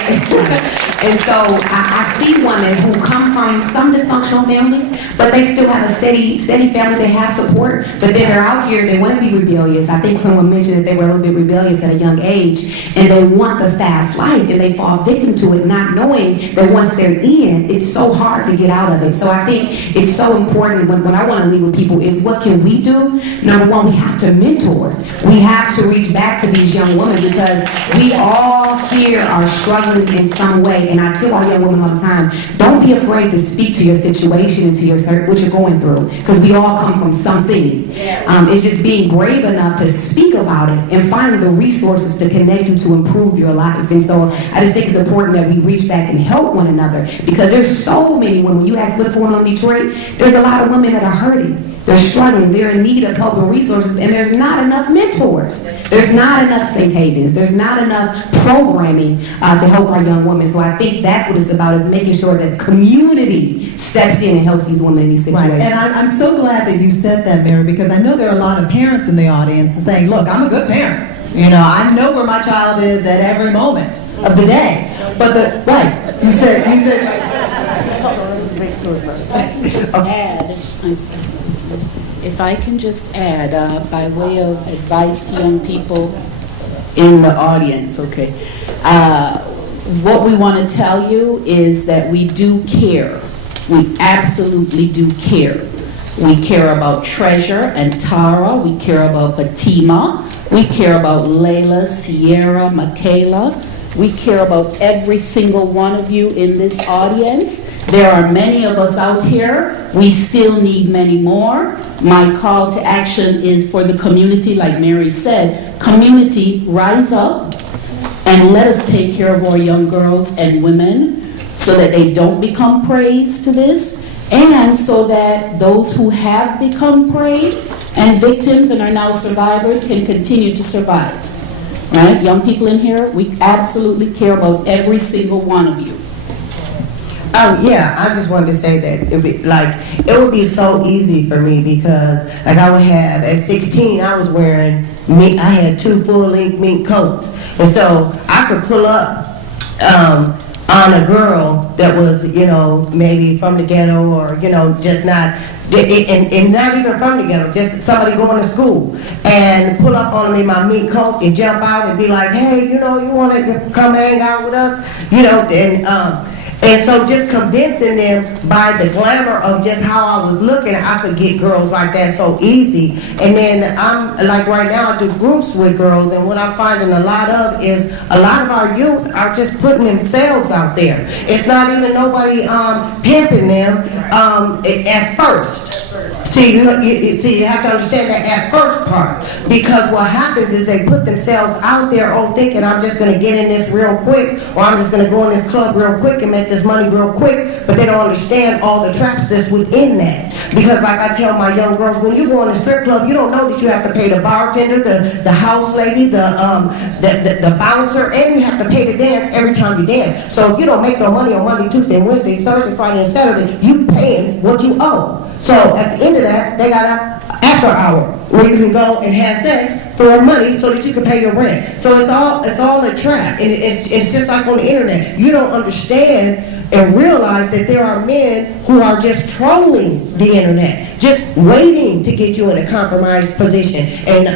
And so I see women who come from some dysfunctional families, but they still have a steady family, they have support, but then they're out here, they want to be rebellious. I think someone mentioned that they were a little bit rebellious at a young age, and they want the fast life, and they fall victim to it, not knowing that once they're in, it's so hard to get out of it. So I think it's so important when I want to leave with people is what can we do? Number one, we have to mentor. We have to reach back to these young women because we all here are struggling in some way. And I tell our young women all the time, don't be afraid to speak to your situation and to what you're going through because we all come from something. It's just being brave enough to speak about it and finding the resources to connect you to improve your life. And so I just think it's important that we reach back and help one another because there's so many women. When you ask what's going on in Detroit, there's a lot of women that are hurting. They're struggling, they're in need of help and resources, and there's not enough mentors. There's not enough safe havens. There's not enough programming to help our young women. So I think that's what it's about, is making sure that community steps in and helps these women in these situations. Right, and I'm so glad that you said that, Mary, because I know there are a lot of parents in the audience saying, look, I'm a good parent. You know, I know where my child is at every moment of the day. But you said. If I can just add, by way of advice to young people in the audience, okay, what we want to tell you is that we do care. We absolutely do care. We care about Treasure and Tara. We care about Fatima. We care about Layla, Sierra, Michaela. We care about every single one of you in this audience. There are many of us out here. We still need many more. My call to action is for the community, like Mary said, community, rise up and let us take care of our young girls and women so that they don't become preys to this, and so that those who have become prey and victims and are now survivors can continue to survive. Right? Young people in here, we absolutely care about every single one of you. Yeah, I just wanted to say that it would be so easy for me because I would have, at 16, I was wearing I had 2 full-length mink coats. And so I could pull up on a girl that was, maybe from the ghetto or, just not, and not even from the ghetto, just somebody going to school, and pull up on me in my mink coat and jump out and be like, hey, you want to come hang out with us? And so just convincing them by the glamour of just how I was looking, I could get girls like that so easy. And then I'm like right now I do groups with girls, and what I'm finding a lot of is a lot of our youth are just putting themselves out there. It's not even nobody pimping them at first. See, you have to understand that at first part, because what happens is they put themselves out there, thinking I'm just going to get in this real quick, or I'm just going to go in this club real quick and make this money real quick, but they don't understand all the traps that's within that. Because like I tell my young girls, when you go in a strip club, you don't know that you have to pay the bartender, the house lady, the bouncer, and you have to pay to dance every time you dance. So if you don't make no money on Monday, Tuesday, Wednesday, Thursday, Friday, and Saturday, you paying what you owe. So at the end of that, they got an after hour where you can go and have sex for money so that you can pay your rent. So it's all a trap, and it's just like on the internet. You don't understand and realize that there are men who are just trolling the internet, just waiting to get you in a compromised position, and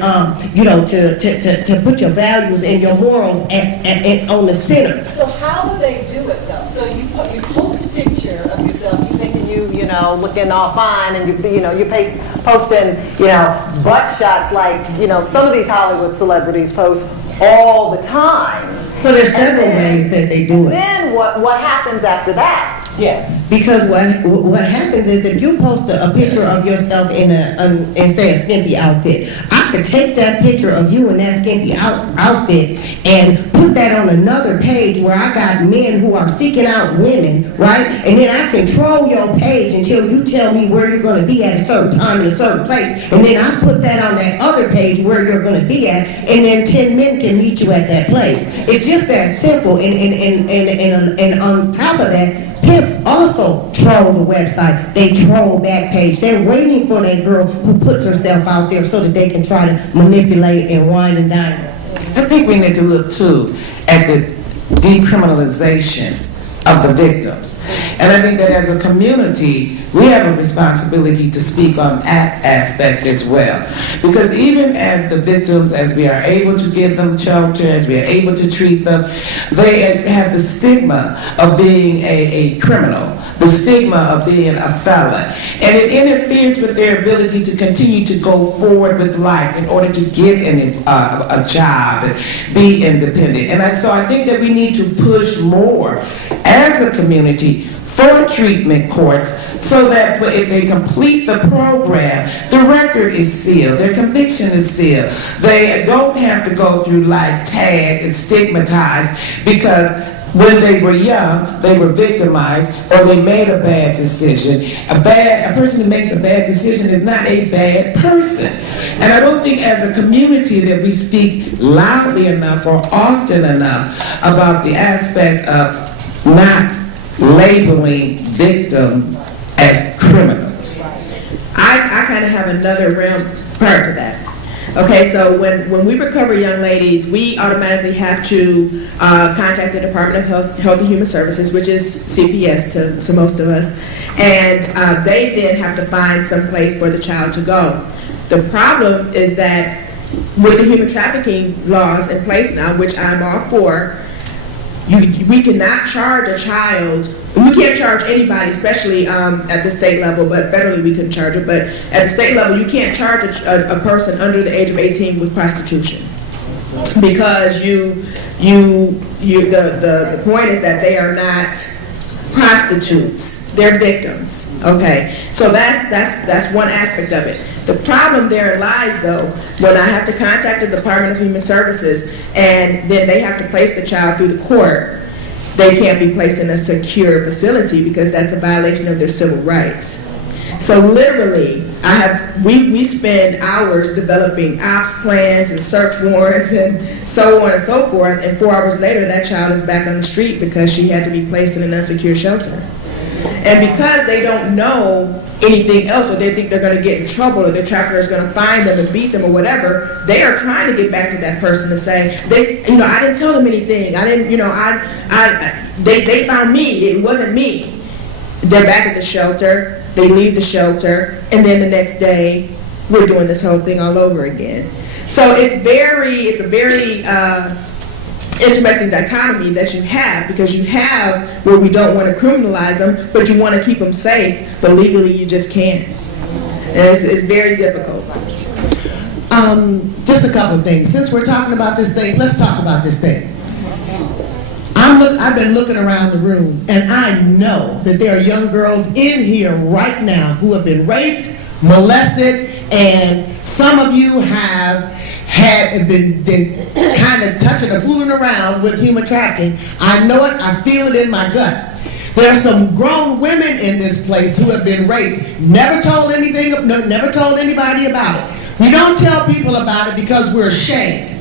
to put your values and your morals on the center. So how do they do it though? So you post a picture of yourself, you thinking you looking all fine, and you're posting butt shots like some of these Hollywood celebrities post all the time. So there's several ways that they do it. Then what happens after that? Yeah, because what happens is if you post a picture of yourself in say a skimpy outfit, I could take that picture of you in that skimpy outfit and put that on another page where I got men who are seeking out women, right? And then I control your page until you tell me where you're going to be at a certain time in a certain place, and then I put that on that other page where you're going to be at, and then 10 men can meet you at that place. It's just that simple, and on top of that, pimps also troll the website. They troll Backpage. They're waiting for that girl who puts herself out there so that they can try to manipulate and wine and dine her. I think we need to look too at the decriminalization of the victims. And I think that as a community, we have a responsibility to speak on that aspect as well. Because even as the victims, as we are able to give them shelter, as we are able to treat them, they have the stigma of being a criminal, the stigma of being a felon. And it interferes with their ability to continue to go forward with life in order to get a job and be independent. And so I think that we need to push more as a community for treatment courts, so that if they complete the program, the record is sealed, their conviction is sealed. They don't have to go through life tagged and stigmatized because when they were young, they were victimized or they made a bad decision. A person who makes a bad decision is not a bad person. And I don't think as a community that we speak loudly enough or often enough about the aspect of not labeling victims as criminals. I kind of have another realm prior to that. Okay, so when we recover young ladies, we automatically have to contact the Department of Health and Human Services, which is CPS to most of us, and they then have to find some place for the child to go. The problem is that with the human trafficking laws in place now, which I'm all for, we cannot charge a child. We can't charge anybody, especially at the state level, but federally we couldn't charge it. But at the state level, you can't charge a person under the age of 18 with prostitution, because the point is that they are not prostitutes; they're victims. Okay, so that's one aspect of it. The problem there lies, though, when I have to contact the Department of Human Services and then they have to place the child through the court. They can't be placed in a secure facility because that's a violation of their civil rights. So literally, we spend hours developing ops plans and search warrants and so on and so forth, and 4 hours later, that child is back on the street because she had to be placed in an unsecure shelter. And because they don't know anything else, or they think they're going to get in trouble, or the trafficker is going to find them and beat them or whatever, they are trying to get back to that person to say, I didn't tell them anything. I didn't, they found me. It wasn't me. They're back at the shelter. They leave the shelter, and then the next day, we're doing this whole thing all over again. So it's a very interesting dichotomy that you have, because you have where we don't want to criminalize them, but you want to keep them safe, but legally you just can't. And it's very difficult. Just a couple of things. Since we're talking about this thing, let's talk about this thing. I've been looking around the room, and I know that there are young girls in here right now who have been raped, molested, and some of you have been kind of touching or fooling around with human trafficking. I know it. I feel it in my gut. There are some grown women in this place who have been raped, never told anybody about it. We don't tell people about it because we're ashamed.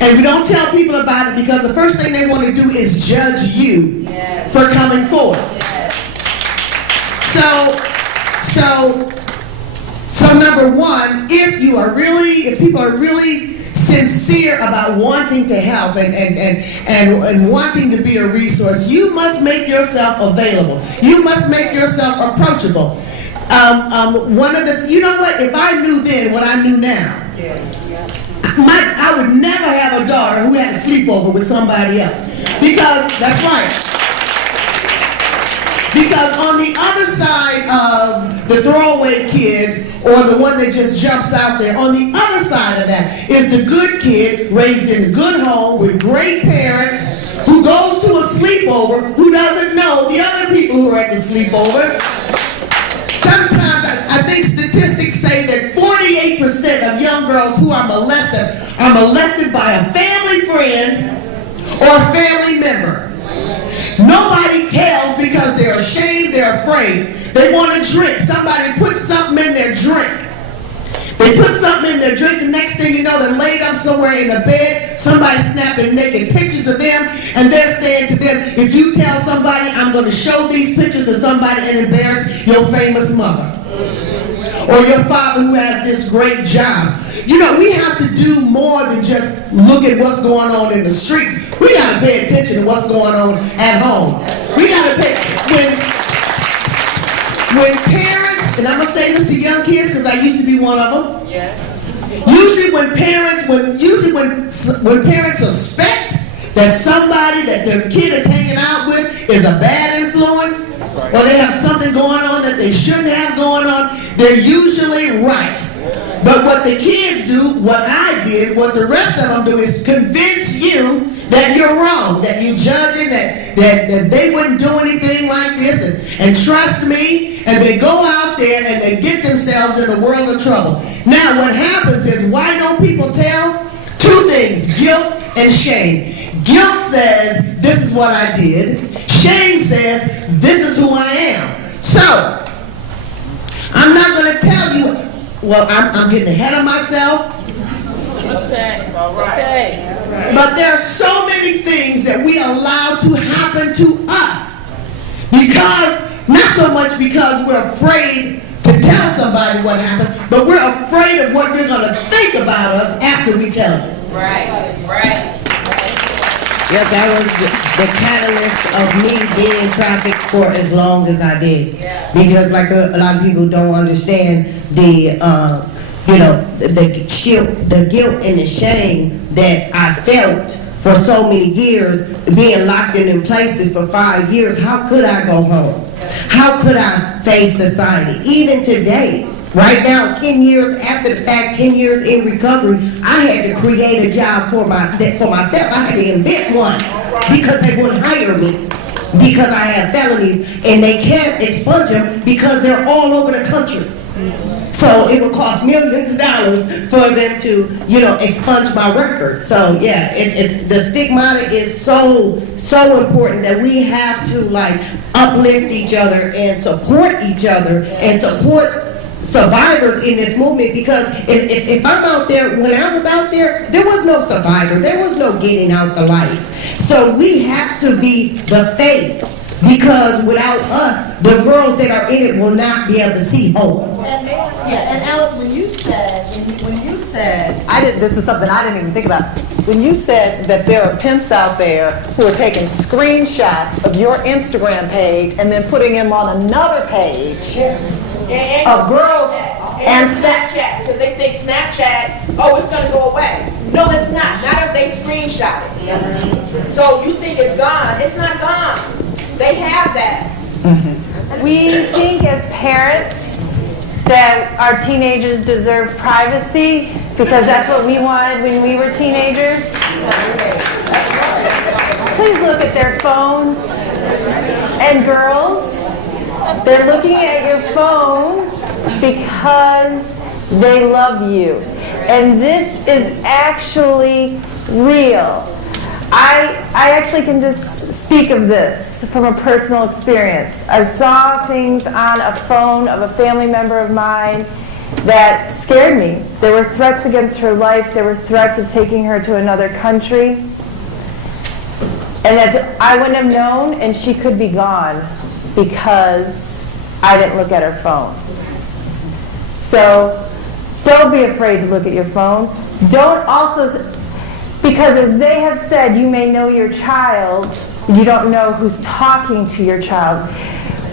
And we don't tell people about it because the first thing they want to do is judge you for coming forward. So number one, if people are really sincere about wanting to help and wanting to be a resource, you must make yourself available. You must make yourself approachable. One of the, you know what, if I knew then what I knew now, I would never have a daughter who had a sleepover with somebody else. Because, that's right. Because on the other side of the throwaway kid or the one that just jumps out there, on the other side of that is the good kid raised in a good home with great parents who goes to a sleepover who doesn't know the other people who are at the sleepover. Sometimes I think statistics say that 48% of young girls who are molested by a family friend or a family member. Nobody tells because they're ashamed, they're afraid. They want to drink. Somebody puts something in their drink. They put something in their drink, the next thing you know, they're laid up somewhere in a bed, somebody's snapping naked pictures of them, and they're saying to them, if you tell somebody, I'm going to show these pictures to somebody and embarrass your famous mother. Or your father who has this great job. You know, we have to do more than just look at what's going on in the streets. We got to pay attention to what's going on at home. We got to pay, when parents, and I'm going to say this to young kids because I used to be one of them. Usually when parents suspect that somebody that their kid is hanging out with is a bad influence, or they have something going on that they shouldn't have going on, they're usually right. But what the kids do, what I did, what the rest of them do is convince you that you're wrong, that you judge it, that they wouldn't do anything like this, and trust me, and they go out there and they get themselves in a world of trouble. Now what happens is, why don't people tell? Two things, guilt and shame. Guilt says, this is what I did. Shame says, this is who I am. So, I'm not going to tell you, well, I'm getting ahead of myself. Okay, all right. Okay. But there are so many things that we allow to happen to us. Because, not so much because we're afraid to tell somebody what happened, but we're afraid of what they're going to think about us after we tell you. Right. Yeah, that was the catalyst of me being trafficked for as long as I did. Because like a lot of people don't understand the guilt and the shame that I felt for so many years, being locked in places for 5 years. How could I go home? How could I face society? Even today, right now, 10 years after the fact, 10 years in recovery, I had to create a job for myself. I had to invent one because they wouldn't hire me because I have felonies, and they can't expunge them because they're all over the country. So it would cost millions of dollars for them to, expunge my record. So yeah, the stigmata is so important that we have to uplift each other and support each other and support survivors in this movement, because if I'm out there, when I was out there was no survivor, there was no getting out the life. So we have to be the face, because without us, the girls that are in it will not be able to see hope. And Alice, when you said, this is something I didn't even think about. When you said that there are pimps out there who are taking screenshots of your Instagram page and then putting them on another page of girls and Snapchat, because they think Snapchat, it's going to go away. No, it's not. Not if they screenshot it. So you think it's gone. It's not gone. They have that. We think as parents that our teenagers deserve privacy, because that's what we wanted when we were teenagers. Please look at their phones. And girls, they're looking at your phones because they love you. And this is actually real. I actually can just speak of this from a personal experience. I saw things on a phone of a family member of mine that scared me. There were threats against her life. There were threats of taking her to another country. And that I wouldn't have known, and she could be gone because I didn't look at her phone. So Don't be afraid to look at your phone. Don't also, because as they have said, you may know your child, you don't know who's talking to your child.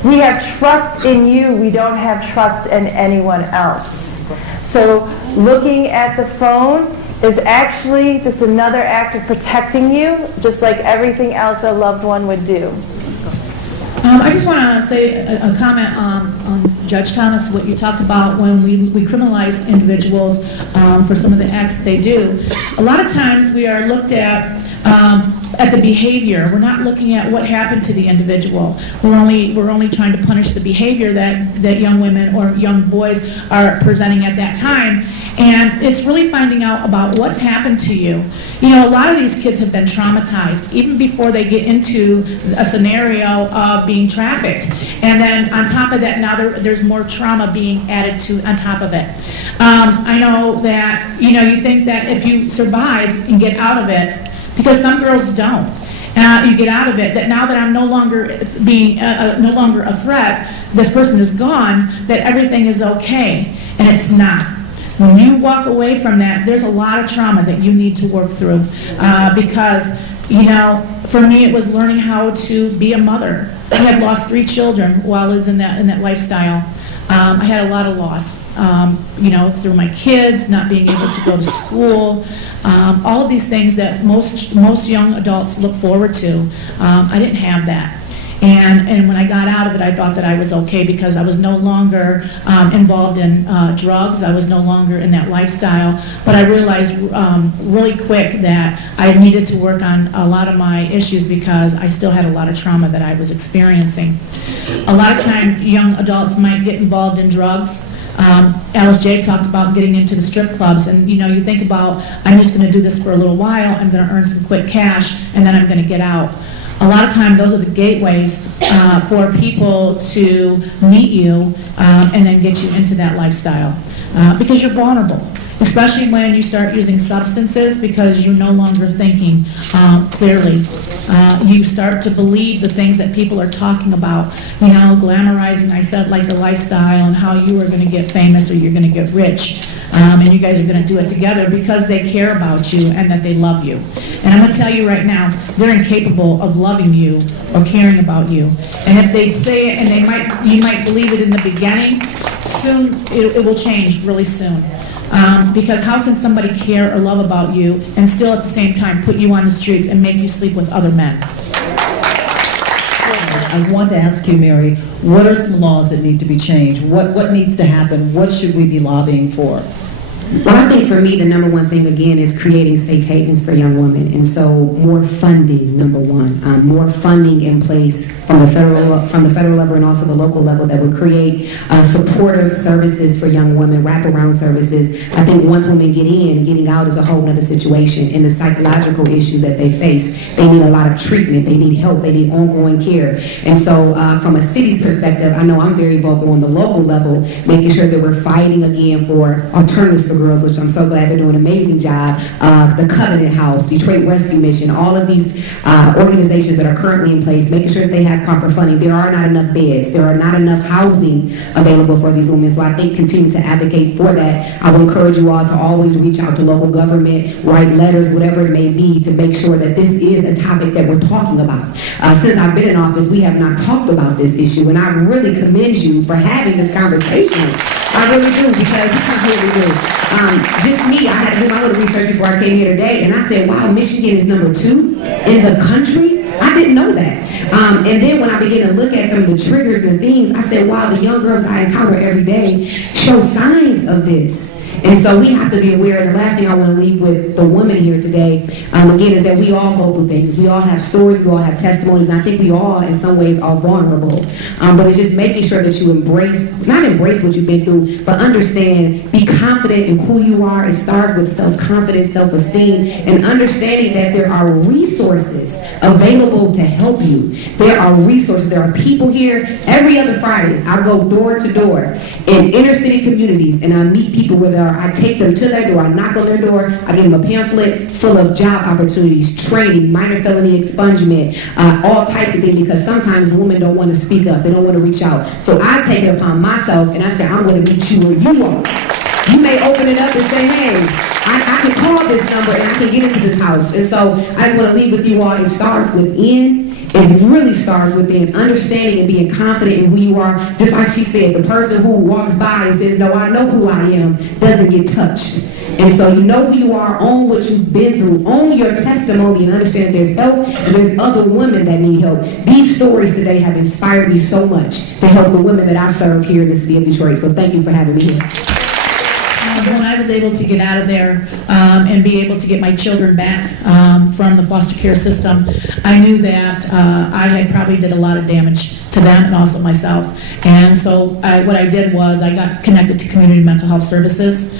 We have trust in you, we don't have trust in anyone else. So looking at the phone is actually just another act of protecting you, just like everything else a loved one would do. I just want to say a comment on Judge Thomas, what you talked about when we criminalize individuals for some of the acts that they do. A lot of times we are looked at the behavior. We're not looking at what happened to the individual. We're only trying to punish the behavior that young women or young boys are presenting at that time. And it's really finding out about what's happened to you. You know, a lot of these kids have been traumatized even before they get into a scenario of being trafficked. And then on top of that, now there's more trauma being added to on top of it. I know that, you know, you think that if you survive and get out of it, because some girls don't. You get out of it, that now that I'm no longer a threat, this person is gone, that everything is okay, and it's not. When you walk away from that, there's a lot of trauma that you need to work through because, you know, for me it was learning how to be a mother. I had lost 3 children while I was in that lifestyle. I had a lot of loss, you know, through my kids, not being able to go to school, all of these things that most young adults look forward to. I didn't have that. And when I got out of it, I thought that I was okay because I was no longer involved in drugs. I was no longer in that lifestyle. But I realized really quick that I needed to work on a lot of my issues because I still had a lot of trauma that I was experiencing. A lot of time, young adults might get involved in drugs. Alice J. talked about getting into the strip clubs, and you know, you think about, I'm just going to do this for a little while, I'm going to earn some quick cash, and then I'm going to get out. A lot of time, those are the gateways for people to meet you and then get you into that lifestyle because you're vulnerable, especially when you start using substances because you're no longer thinking clearly. You start to believe the things that people are talking about, you know, glamorizing, I said, like the lifestyle and how you are going to get famous or you're going to get rich. And you guys are going to do it together because they care about you and that they love you. And I'm going to tell you right now, they're incapable of loving you or caring about you. And if they say it, and you might believe it in the beginning, soon it will change really soon. Because how can somebody care or love about you and still at the same time put you on the streets and make you sleep with other men? I want to ask you, Mary, what are some laws that need to be changed? What needs to happen? What should we be lobbying for? Well, I think for me, the number one thing, again, is creating safe havens for young women. And so more funding, number one. More funding in place from the federal level and also the local level that would create supportive services for young women, wraparound services. I think once women get in, getting out is a whole other situation. And the psychological issues that they face, they need a lot of treatment. They need help. They need ongoing care. And so from a city's perspective, I know I'm very vocal on the local level, making sure that we're fighting again for alternatives for girls, which I'm so glad they're doing an amazing job. The Covenant House, Detroit Rescue Mission, all of these organizations that are currently in place, making sure that they have proper funding. There are not enough beds. There are not enough housing available for these women. So I think continue to advocate for that. I would encourage you all to always reach out to local government, write letters, whatever it may be, to make sure that this is a topic that we're talking about. Since I've been in office, we have not talked about this issue, and I really commend you for having this conversation. I really do, because I really do. Just me, I had to do my little research before I came here today, and I said, wow, Michigan is number 2 in the country? I didn't know that. And then when I began to look at some of the triggers and things, I said, wow, the young girls that I encounter every day show signs of this. And so we have to be aware, and the last thing I want to leave with the women here today, again, is that we all go through things. We all have stories, we all have testimonies, and I think we all, in some ways, are vulnerable. But it's just making sure that you not embrace what you've been through, but understand, be confident in who you are. It starts with self-confidence, self-esteem, and understanding that there are resources available to help you. There are resources. There are people here. Every other Friday, I go door to door in inner city communities, and I meet people where they are. I take them to their door, I knock on their door, I give them a pamphlet full of job opportunities, training, minor felony expungement, all types of things, because sometimes women don't want to speak up, they don't want to reach out. So I take it upon myself and I say, I'm going to meet you where you are. You may open it up and say, hey, I can call this number and I can get into this house. And so I just want to leave with you all, it starts within. It really starts within understanding and being confident in who you are. Just like she said, the person who walks by and says, no, I know who I am, doesn't get touched. And so you know who you are, own what you've been through, own your testimony, and understand there's help and there's other women that need help. These stories today have inspired me so much to help the women that I serve here in the city of Detroit. So thank you for having me here. When I was able to get out of there and be able to get my children back from the foster care system, I knew that I had probably did a lot of damage to them and also myself. And so what I did was I got connected to community mental health services.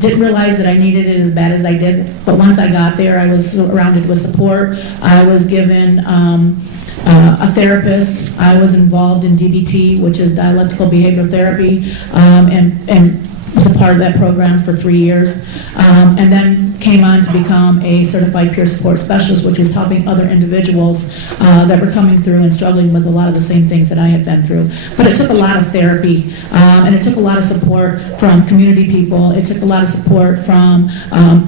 Didn't realize that I needed it as bad as I did, but once I got there, I was surrounded with support. I was given a therapist. I was involved in DBT, which is dialectical behavioral therapy, and was a part of that program for 3 years, and then came on to become a certified peer support specialist, which was helping other individuals that were coming through and struggling with a lot of the same things that I had been through. But it took a lot of therapy, and it took a lot of support from community people. It took a lot of support from, from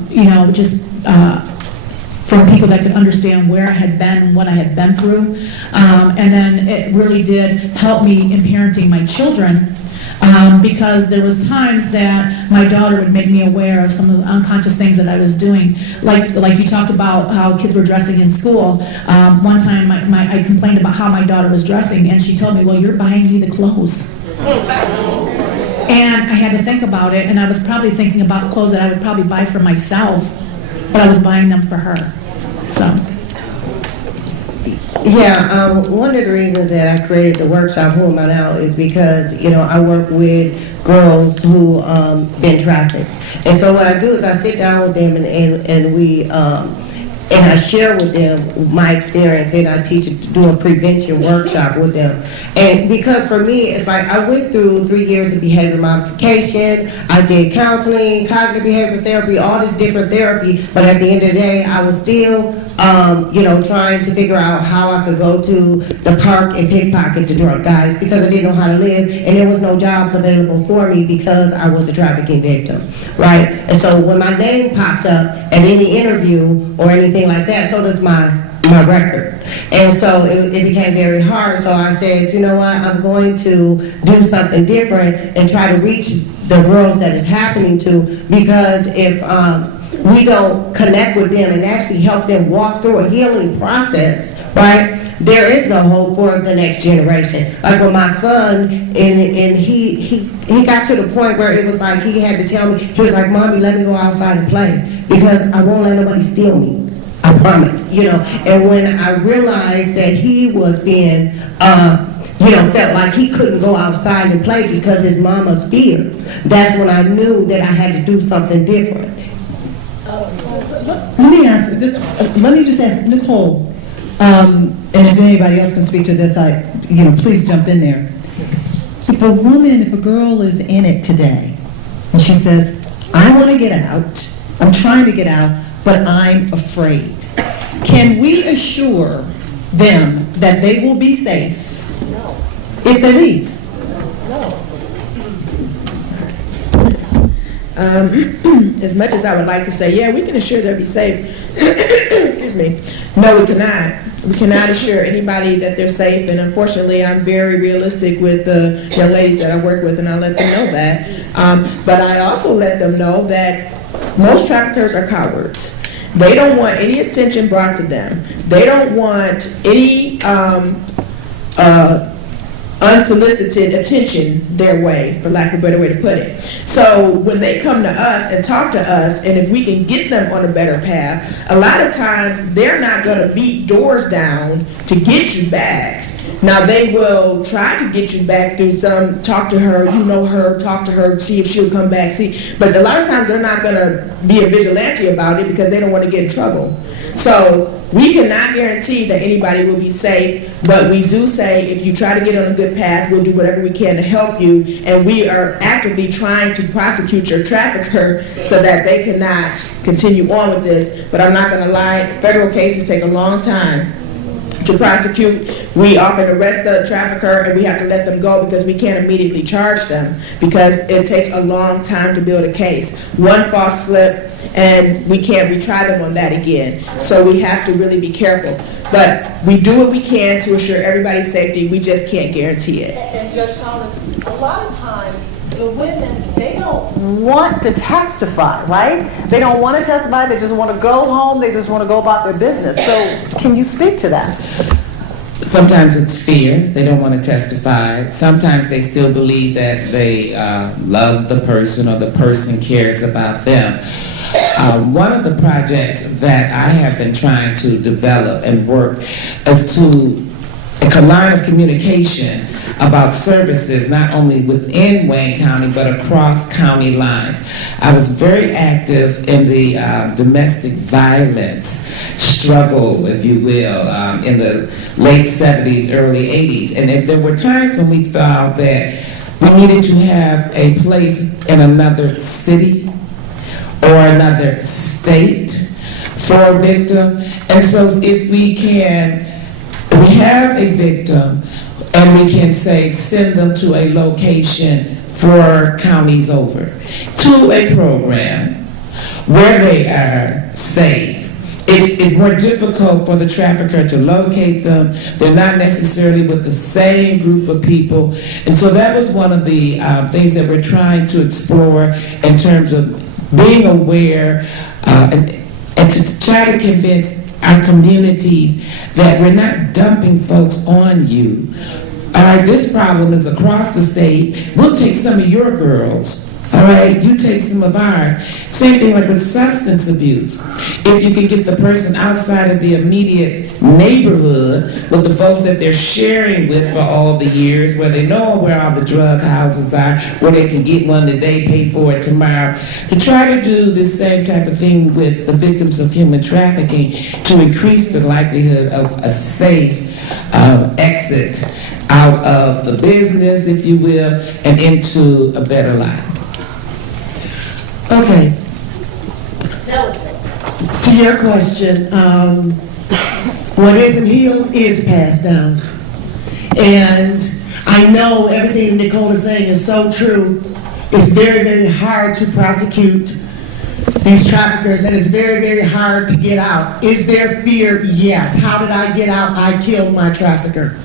people that could understand where I had been and what I had been through. And then it really did help me in parenting my children, because there was times that my daughter would make me aware of some of the unconscious things that I was doing. Like you talked about how kids were dressing in school. One time I complained about how my daughter was dressing, and she told me, well, you're buying me the clothes. And I had to think about it, and I was probably thinking about clothes that I would probably buy for myself, but I was buying them for her. So. Yeah, one of the reasons that I created the workshop, Who Am I Now, is because, I work with girls who been trafficked. And so what I do is I sit down with them and we, and I share with them my experience, and I do a prevention workshop with them. And because for me, it's like I went through 3 years of behavior modification, I did counseling, cognitive behavioral therapy, all this different therapy, but at the end of the day, I was still trying to figure out how I could go to the park and pickpocket the drunk guys because I didn't know how to live, and there was no jobs available for me because I was a trafficking victim, right? And so when my name popped up at any interview or anything like that, so does my record. And so it became very hard. So I said, you know what, I'm going to do something different and try to reach the girls that it's happening to, because if we don't connect with them and actually help them walk through a healing process, right, there is no hope for the next generation. Like with my son, and he got to the point where it was like he had to tell me, he was like, Mommy, let me go outside and play because I won't let nobody steal me. I promise, And when I realized that he was being, felt like he couldn't go outside and play because his mama's fear, that's when I knew that I had to do something different. Let me answer this. Let me just ask Nicole, and if anybody else can speak to this, please jump in there. If a girl is in it today, and she says, I want to get out, I'm trying to get out, but I'm afraid. Can we assure them that they will be safe if they leave? As much as I would like to say, yeah, we can assure they'll be safe, excuse me, no, we cannot. We cannot assure anybody that they're safe, and unfortunately, I'm very realistic with the young ladies that I work with, and I let them know that. But I also let them know that most traffickers are cowards. They don't want any attention brought to them. They don't want any unsolicited attention their way, for lack of a better way to put it. So when they come to us and talk to us, and if we can get them on a better path, a lot of times they're not going to beat doors down to get you back. Now they will try to get you back through some, talk to her, talk to her, see if she'll come back, but a lot of times they're not going to be a vigilante about it because they don't want to get in trouble. So we cannot guarantee that anybody will be safe, but we do say if you try to get on a good path, we'll do whatever we can to help you, and we are actively trying to prosecute your trafficker so that they cannot continue on with this. But I'm not going to lie, federal cases take a long time. to prosecute. We often arrest the trafficker and we have to let them go because we can't immediately charge them because it takes a long time to build a case. One false slip and we can't retry them on that again. So we have to really be careful. But we do what we can to assure everybody's safety. We just can't guarantee it. And Judge Thomas, a lot of times the women, they don't want to testify, right? They don't want to testify. They just want to go home. They just want to go about their business. So can you speak to that? Sometimes it's fear. They don't want to testify. Sometimes they still believe that they love the person or the person cares about them. One of the projects that I have been trying to develop and work is to a line of communication about services not only within Wayne County but across county lines. I was very active in the domestic violence struggle, if you will, in the late 70s, early 80s. And there were times when we found that we needed to have a place in another city or another state for a victim. And so if we have a victim and we can say send them to a location 4 counties over to a program where they are safe. It's more difficult for the trafficker to locate them. They're not necessarily with the same group of people. And so that was one of the things that we're trying to explore in terms of being aware and to try to convince our communities that we're not dumping folks on you. All right, this problem is across the state. We'll take some of your girls. All right, you take some of ours. Same thing like with substance abuse. If you can get the person outside of the immediate neighborhood with the folks that they're sharing with for all the years, where they know where all the drug houses are, where they can get one today, pay for it tomorrow, to try to do this same type of thing with the victims of human trafficking to increase the likelihood of a safe exit out of the business, if you will, and into a better life. Okay. To your question, what isn't healed is passed down. And I know everything Nicole is saying is so true. It's very, very hard to prosecute these traffickers, and it's very, very hard to get out. Is there fear? Yes. How did I get out? I killed my trafficker.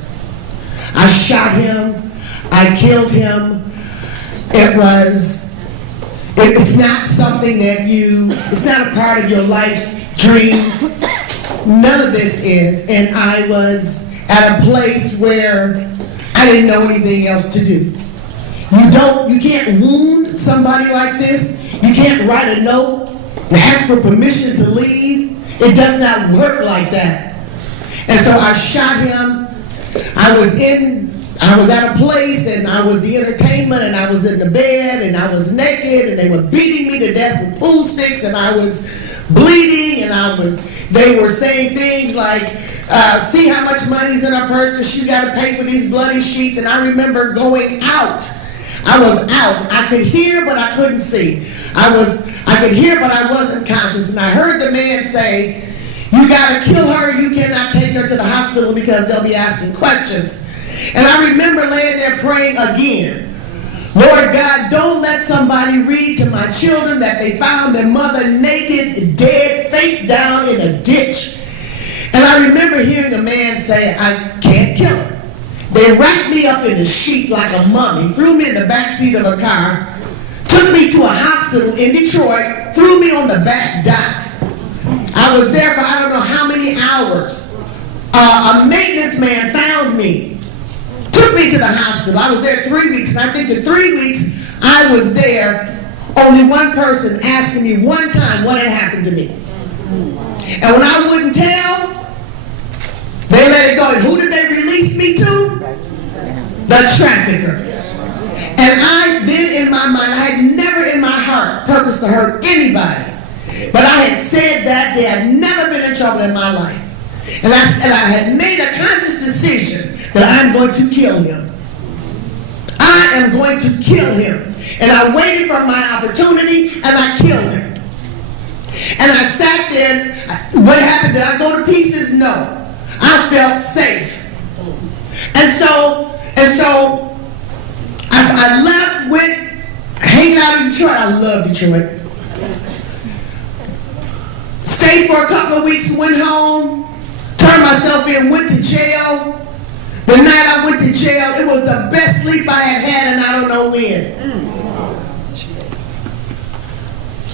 I shot him. I killed him. It's not something that it's not a part of your life's dream. None of this is. And I was at a place where I didn't know anything else to do. You can't wound somebody like this. You can't write a note and ask for permission to leave. It does not work like that. And so I shot him. I was at a place and I was the entertainment and I was in the bed and I was naked and they were beating me to death with pool sticks and I was bleeding and they were saying things like, see how much money's in her purse because she's got to pay for these bloody sheets. And I remember going out. I was out. I could hear but I couldn't see. I could hear but I wasn't conscious. And I heard the man say, you got to kill her. You cannot take her to the hospital because they'll be asking questions. And I remember laying there praying again. Lord God, don't let somebody read to my children that they found their mother naked, dead, face down in a ditch. And I remember hearing a man say, I can't kill her. They wrapped me up in a sheet like a mummy, threw me in the back seat of a car, took me to a hospital in Detroit, threw me on the back dock. I was there for I don't know how many hours. A maintenance man found me. Took me to the hospital. I was there 3 weeks. And I think in 3 weeks I was there, only one person asking me one time what had happened to me. And when I wouldn't tell, they let it go. And who did they release me to? The trafficker. And I then in my mind, I had never in my heart purposed to hurt anybody. But I had said that day I'd never been in trouble in my life. And I said I had made a conscious decision that I'm going to kill him. I am going to kill him. And I waited for my opportunity and I killed him. And I sat there. What happened? Did I go to pieces? No. I felt safe. And so I left, went, hanging out in Detroit. I love Detroit. Stayed for a couple of weeks, went home, turned myself in, went to jail. The night I went to jail, it was the best sleep I had had, and I don't know when.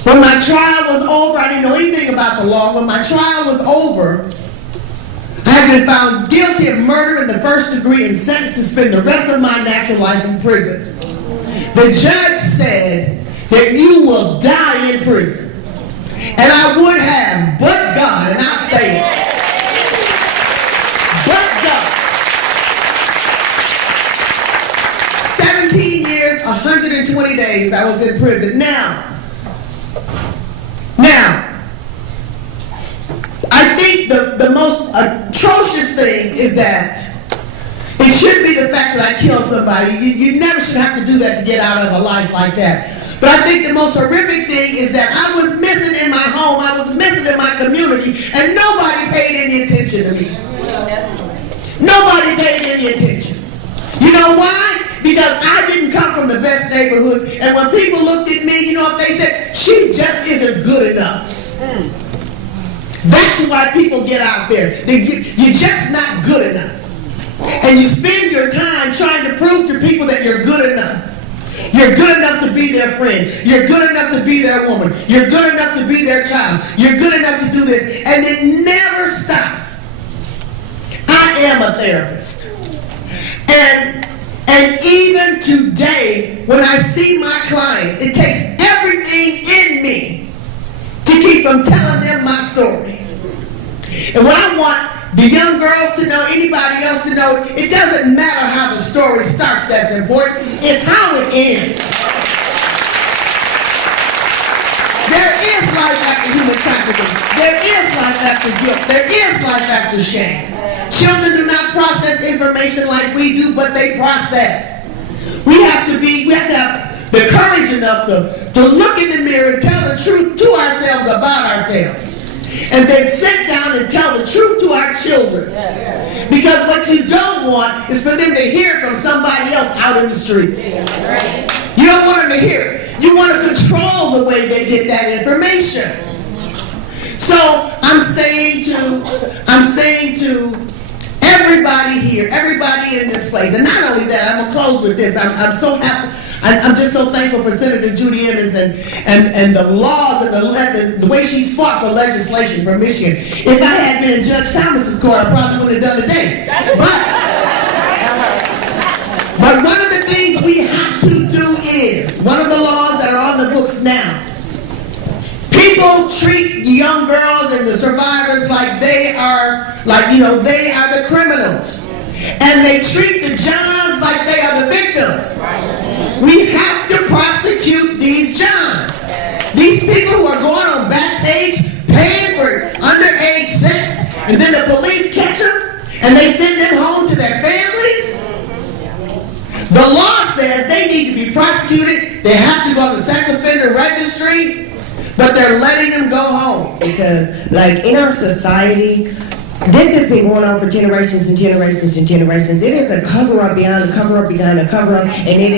When my trial was over, I didn't know anything about the law. When my trial was over, I had been found guilty of murder in the first degree and sentenced to spend the rest of my natural life in prison. The judge said that you will die in prison. And I would have, but God, and I'll say it, but God. 17 years, 120 days I was in prison. Now, I think the most atrocious thing is that it should be the fact that I killed somebody. You never should have to do that to get out of a life like that. But I think the most horrific thing is that I was missing in my home, I was missing in my community, and nobody paid any attention to me. Nobody paid any attention. You know why? Because I didn't come from the best neighborhoods, and when people looked at me, you know what they said? She just isn't good enough. That's why people get out there. You're just not good enough. And you spend your time trying to prove to people that you're good enough. You're good enough to be their friend. You're good enough to be their woman. You're good enough to be their child. You're good enough to do this. And it never stops. I am a therapist. And even today, when I see my clients, it takes everything in me to keep from telling them my story. And what I want the young girls to know, anybody else to know, it doesn't matter how the story starts that's important, it's how it ends. There is life after human trafficking. There is life after guilt. There is life after shame. Children do not process information like we do, but they process. We have to have the courage enough to look in the mirror and tell the truth to ourselves about ourselves. And then sit down and tell the truth to our children. Yes. Because what you don't want is for them to hear from somebody else out in the streets. You don't want them to hear it. You want to control the way they get that information. So I'm saying to everybody here, everybody in this place, and not only that, I'm going to close with this. I'm so happy. I'm just so thankful for Senator Judy Emmons and the laws and the way she's fought for legislation for Michigan. If I had been in Judge Thomas's court, I probably would have done it today. But one of the things we have to do is, one of the laws that are on the books now, people treat young girls and the survivors like they are the criminals. And they treat the Johns like they are the victims. We have to prosecute these Johns. These people who are going on Backpage, paying for underage sex, and then the police catch them, and they send them home to their families. The law says they need to be prosecuted. They have to go on the sex offender registry, but they're letting them go home. Because, like, in our society, this has been going on for generations and generations and generations. It is a cover-up beyond a cover-up beyond a cover-up, and it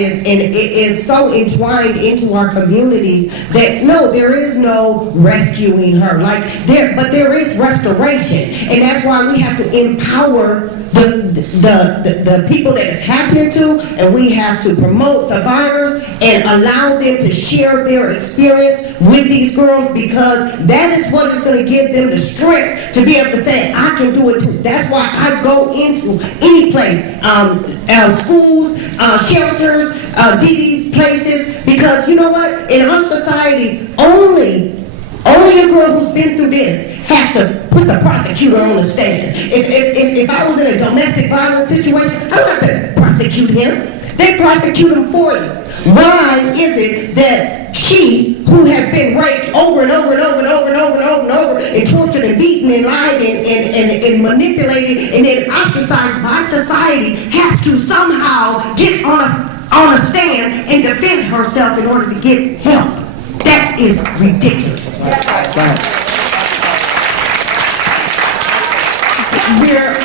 is so entwined into our communities that no, there is no rescuing her. But there is restoration, and that's why we have to empower the people that it's happening to, and we have to promote survivors and allow them to share their experience with these girls, because that is what is going to give them the strength to be able to say, I can do it too. That's why I go into any place, schools, shelters, DD places, because you know what? In our society, only a girl who's been through this has to put the prosecutor on the stand. If I was in a domestic violence situation, I don't have to prosecute him. They prosecute him for you. Why is it that she, who has been raped over and over and over and over and over and over and over, and tortured and beaten and lied and manipulated and then ostracized by society, has to somehow get on a stand and defend herself in order to get help? That is ridiculous. We're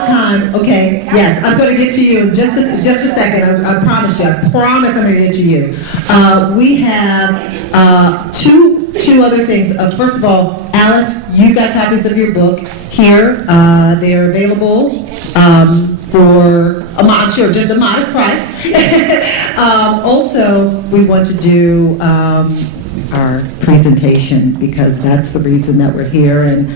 of time. Okay, yes, I'm going to get to you in just a second. I promise you. I promise I'm going to get to you. We have two other things. First of all, Alice, you got copies of your book here. They are available for I'm sure just a modest price. Also, we want to do our presentation because that's the reason that we're here, and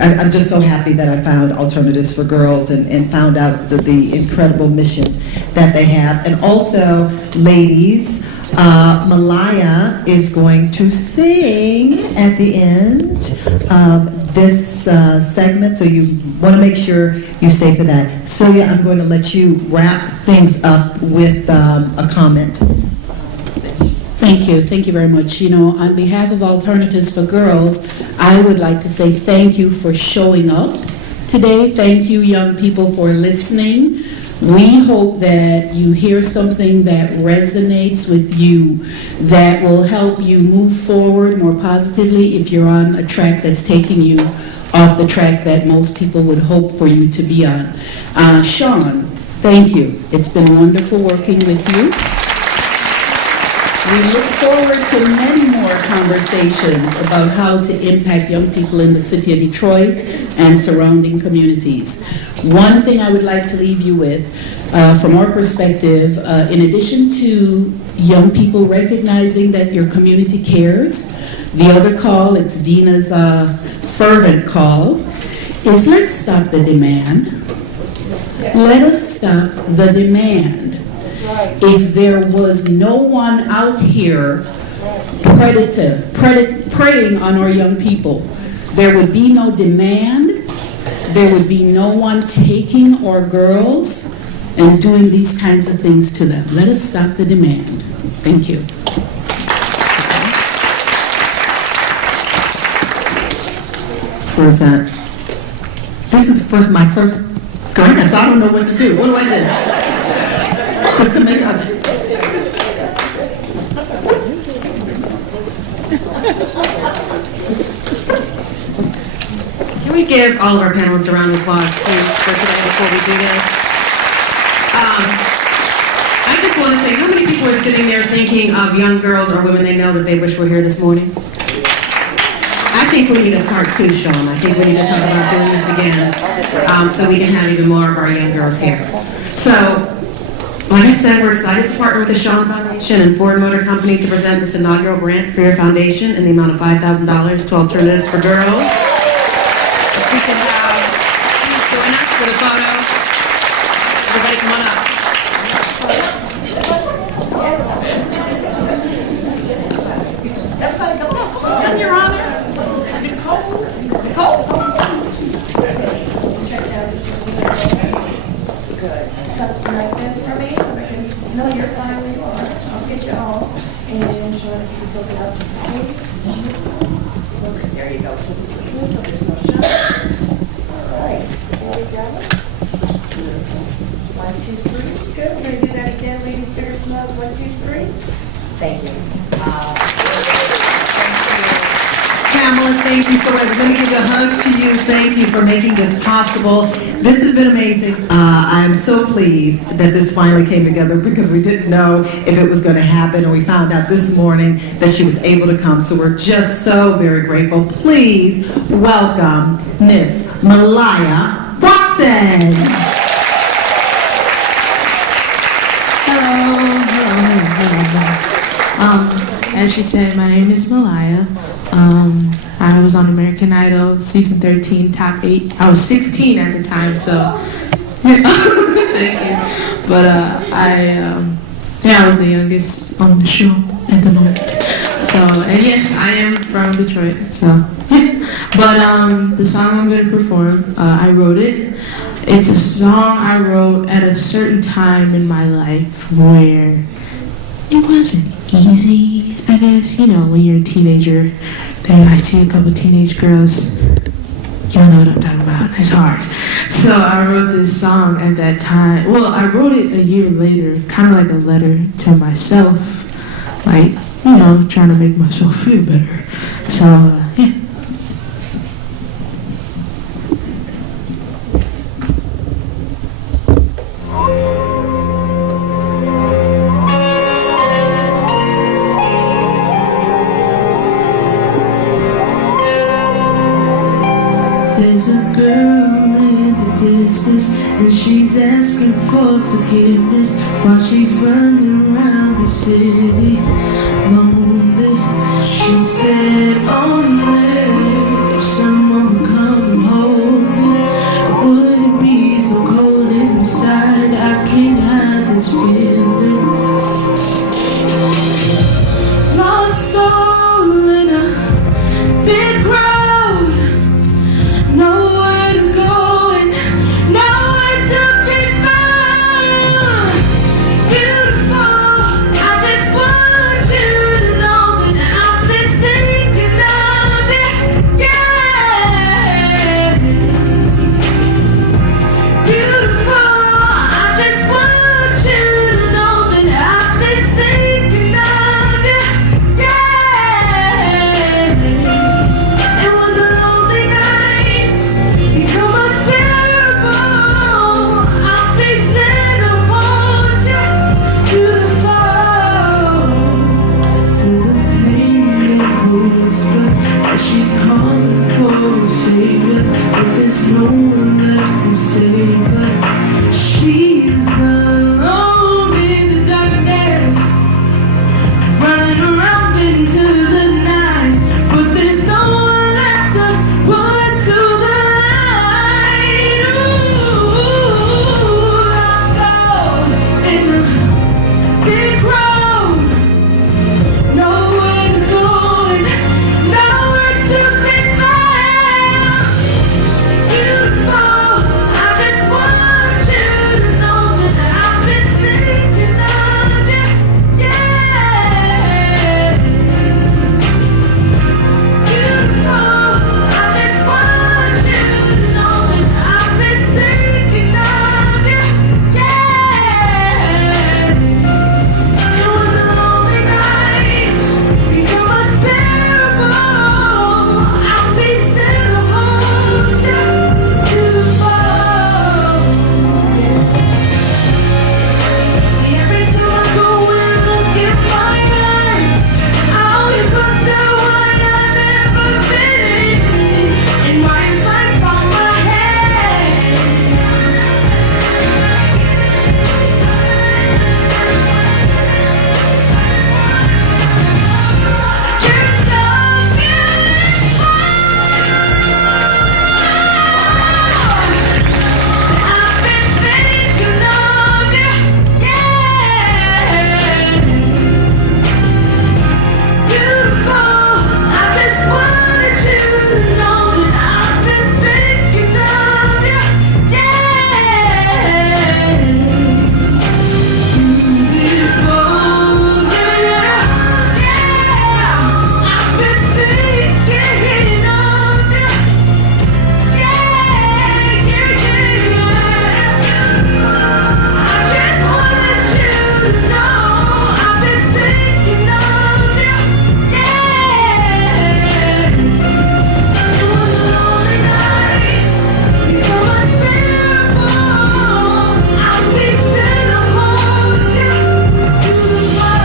I'm just so happy that I found Alternatives for Girls and found out the incredible mission that they have. And also, ladies, Malaya is going to sing at the end of this segment, so you want to make sure you stay for that. Sylvia, I'm going to let you wrap things up with a comment. Thank you very much. You know, on behalf of Alternatives for Girls, I would like to say thank you for showing up today. Thank you, young people, for listening. We hope that you hear something that resonates with you, that will help you move forward more positively if you're on a track that's taking you off the track that most people would hope for you to be on. Shaun, thank you. It's been wonderful working with you. We look forward to many more conversations about how to impact young people in the city of Detroit and surrounding communities. One thing I would like to leave you with, from our perspective, in addition to young people recognizing that your community cares, the other call, it's Dina's fervent call, is let's stop the demand. Let us stop the demand. If there was no one out here preying on our young people, there would be no demand, there would be no one taking our girls and doing these kinds of things to them. Let us stop the demand. Thank you. Present. This is my first grant, so I don't know what to do. What do I do? Just to make Can we give all of our panelists a round of applause, please, for today before we do this? I just want to say, how many people are sitting there thinking of young girls or women they know that they wish were here this morning? I think we need a part two, Shaun. I think we need to talk about doing this again so we can have even more of our young girls here. So, like I said, we're excited to partner with the SHAUN Foundation and Ford Motor Company to present this inaugural grant for your foundation in the amount of $5,000 to Alternatives for Girls. If we can have, please join us for the photo. Everybody come on up. Your Honor. Nicole. No, you're fine where you are. I'll get you all. And Shaun, if you can fill it up, please. There you go. So there's no shot. All right. There we go. 1, 2, 3. Good. We're going to do that again. Ladies, bigger smells. 1, 2, 3. Thank you. Pamela, thank you so much. We're going to give a hug to you. Thank you for making this possible. This has been amazing. I am so pleased that this finally came together because we didn't know if it was going to happen, and we found out this morning that she was able to come. So we're just so very grateful. Please welcome Miss Malaya Watson. As she said, my name is Malaya. I was on American Idol, season 13, top 8. I was 16 at the time, so thank you. But I was the youngest on the show at the moment. So, and yes, I am from Detroit. So, but the song I'm going to perform, I wrote it. It's a song I wrote at a certain time in my life where it wasn't easy, I guess. You know, when you're a teenager, I see a couple teenage girls. Y'all know what I'm talking about. It's hard. So I wrote this song at that time. Well, I wrote it a year later, kind of like a letter to myself, like, you know, trying to make myself feel better. So, yeah. and she's asking for forgiveness while she's running around the city lonely. She said only if someone would come and hold me, would it be so cold inside? I can't hide this feeling. Lost soul in a big crowd, nowhere to go and nowhere to be found. Beautiful, I just want you to know that I've been thinking of it, yeah. Beautiful, I just want you to know that I've been thinking of you, yeah. And when the lonely nights become unbearable, I'll be there to hold you, beautiful. Feel the pain in her whisper as she's calling for a savior, but there's no one left to save her. She's alone in the darkness, running around into the night, but there's no one left to pull her to the light. Ooh, lost soul in a big road, nowhere to go and nowhere to be found. Beautiful, I just want you to know that I've been thinking of you, yeah. Beautiful, I just want you to know that I've been thinking of you, yeah. And when the lonely nights become unbearable, I'll be there to hold you, beautiful. See, every time I go and look in my eyes, I always wonder why I never fit in, and why it's like from my head. You're so beautiful. I've been thinking of you, yeah. Beautiful, I just wanted you to know that I've been thinking of you, yeah. Beautiful, yeah, yeah. I've been thinking of you, yeah, I just wanted you to know I've been thinking of you, yeah. And when the lonely nights become unbearable, I'll be there to hold you, beautiful.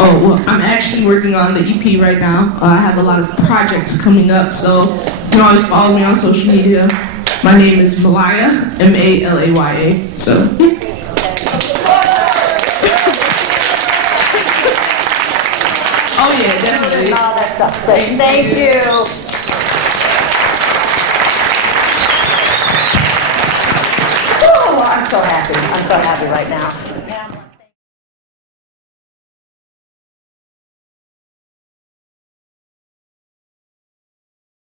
Oh, well, I'm actually working on the EP right now. I have a lot of projects coming up, so you can always follow me on social media. My name is Malaya, Malaya, so. Oh yeah, definitely. All that stuff. But thank you. Oh, I'm so happy. I'm so happy right now.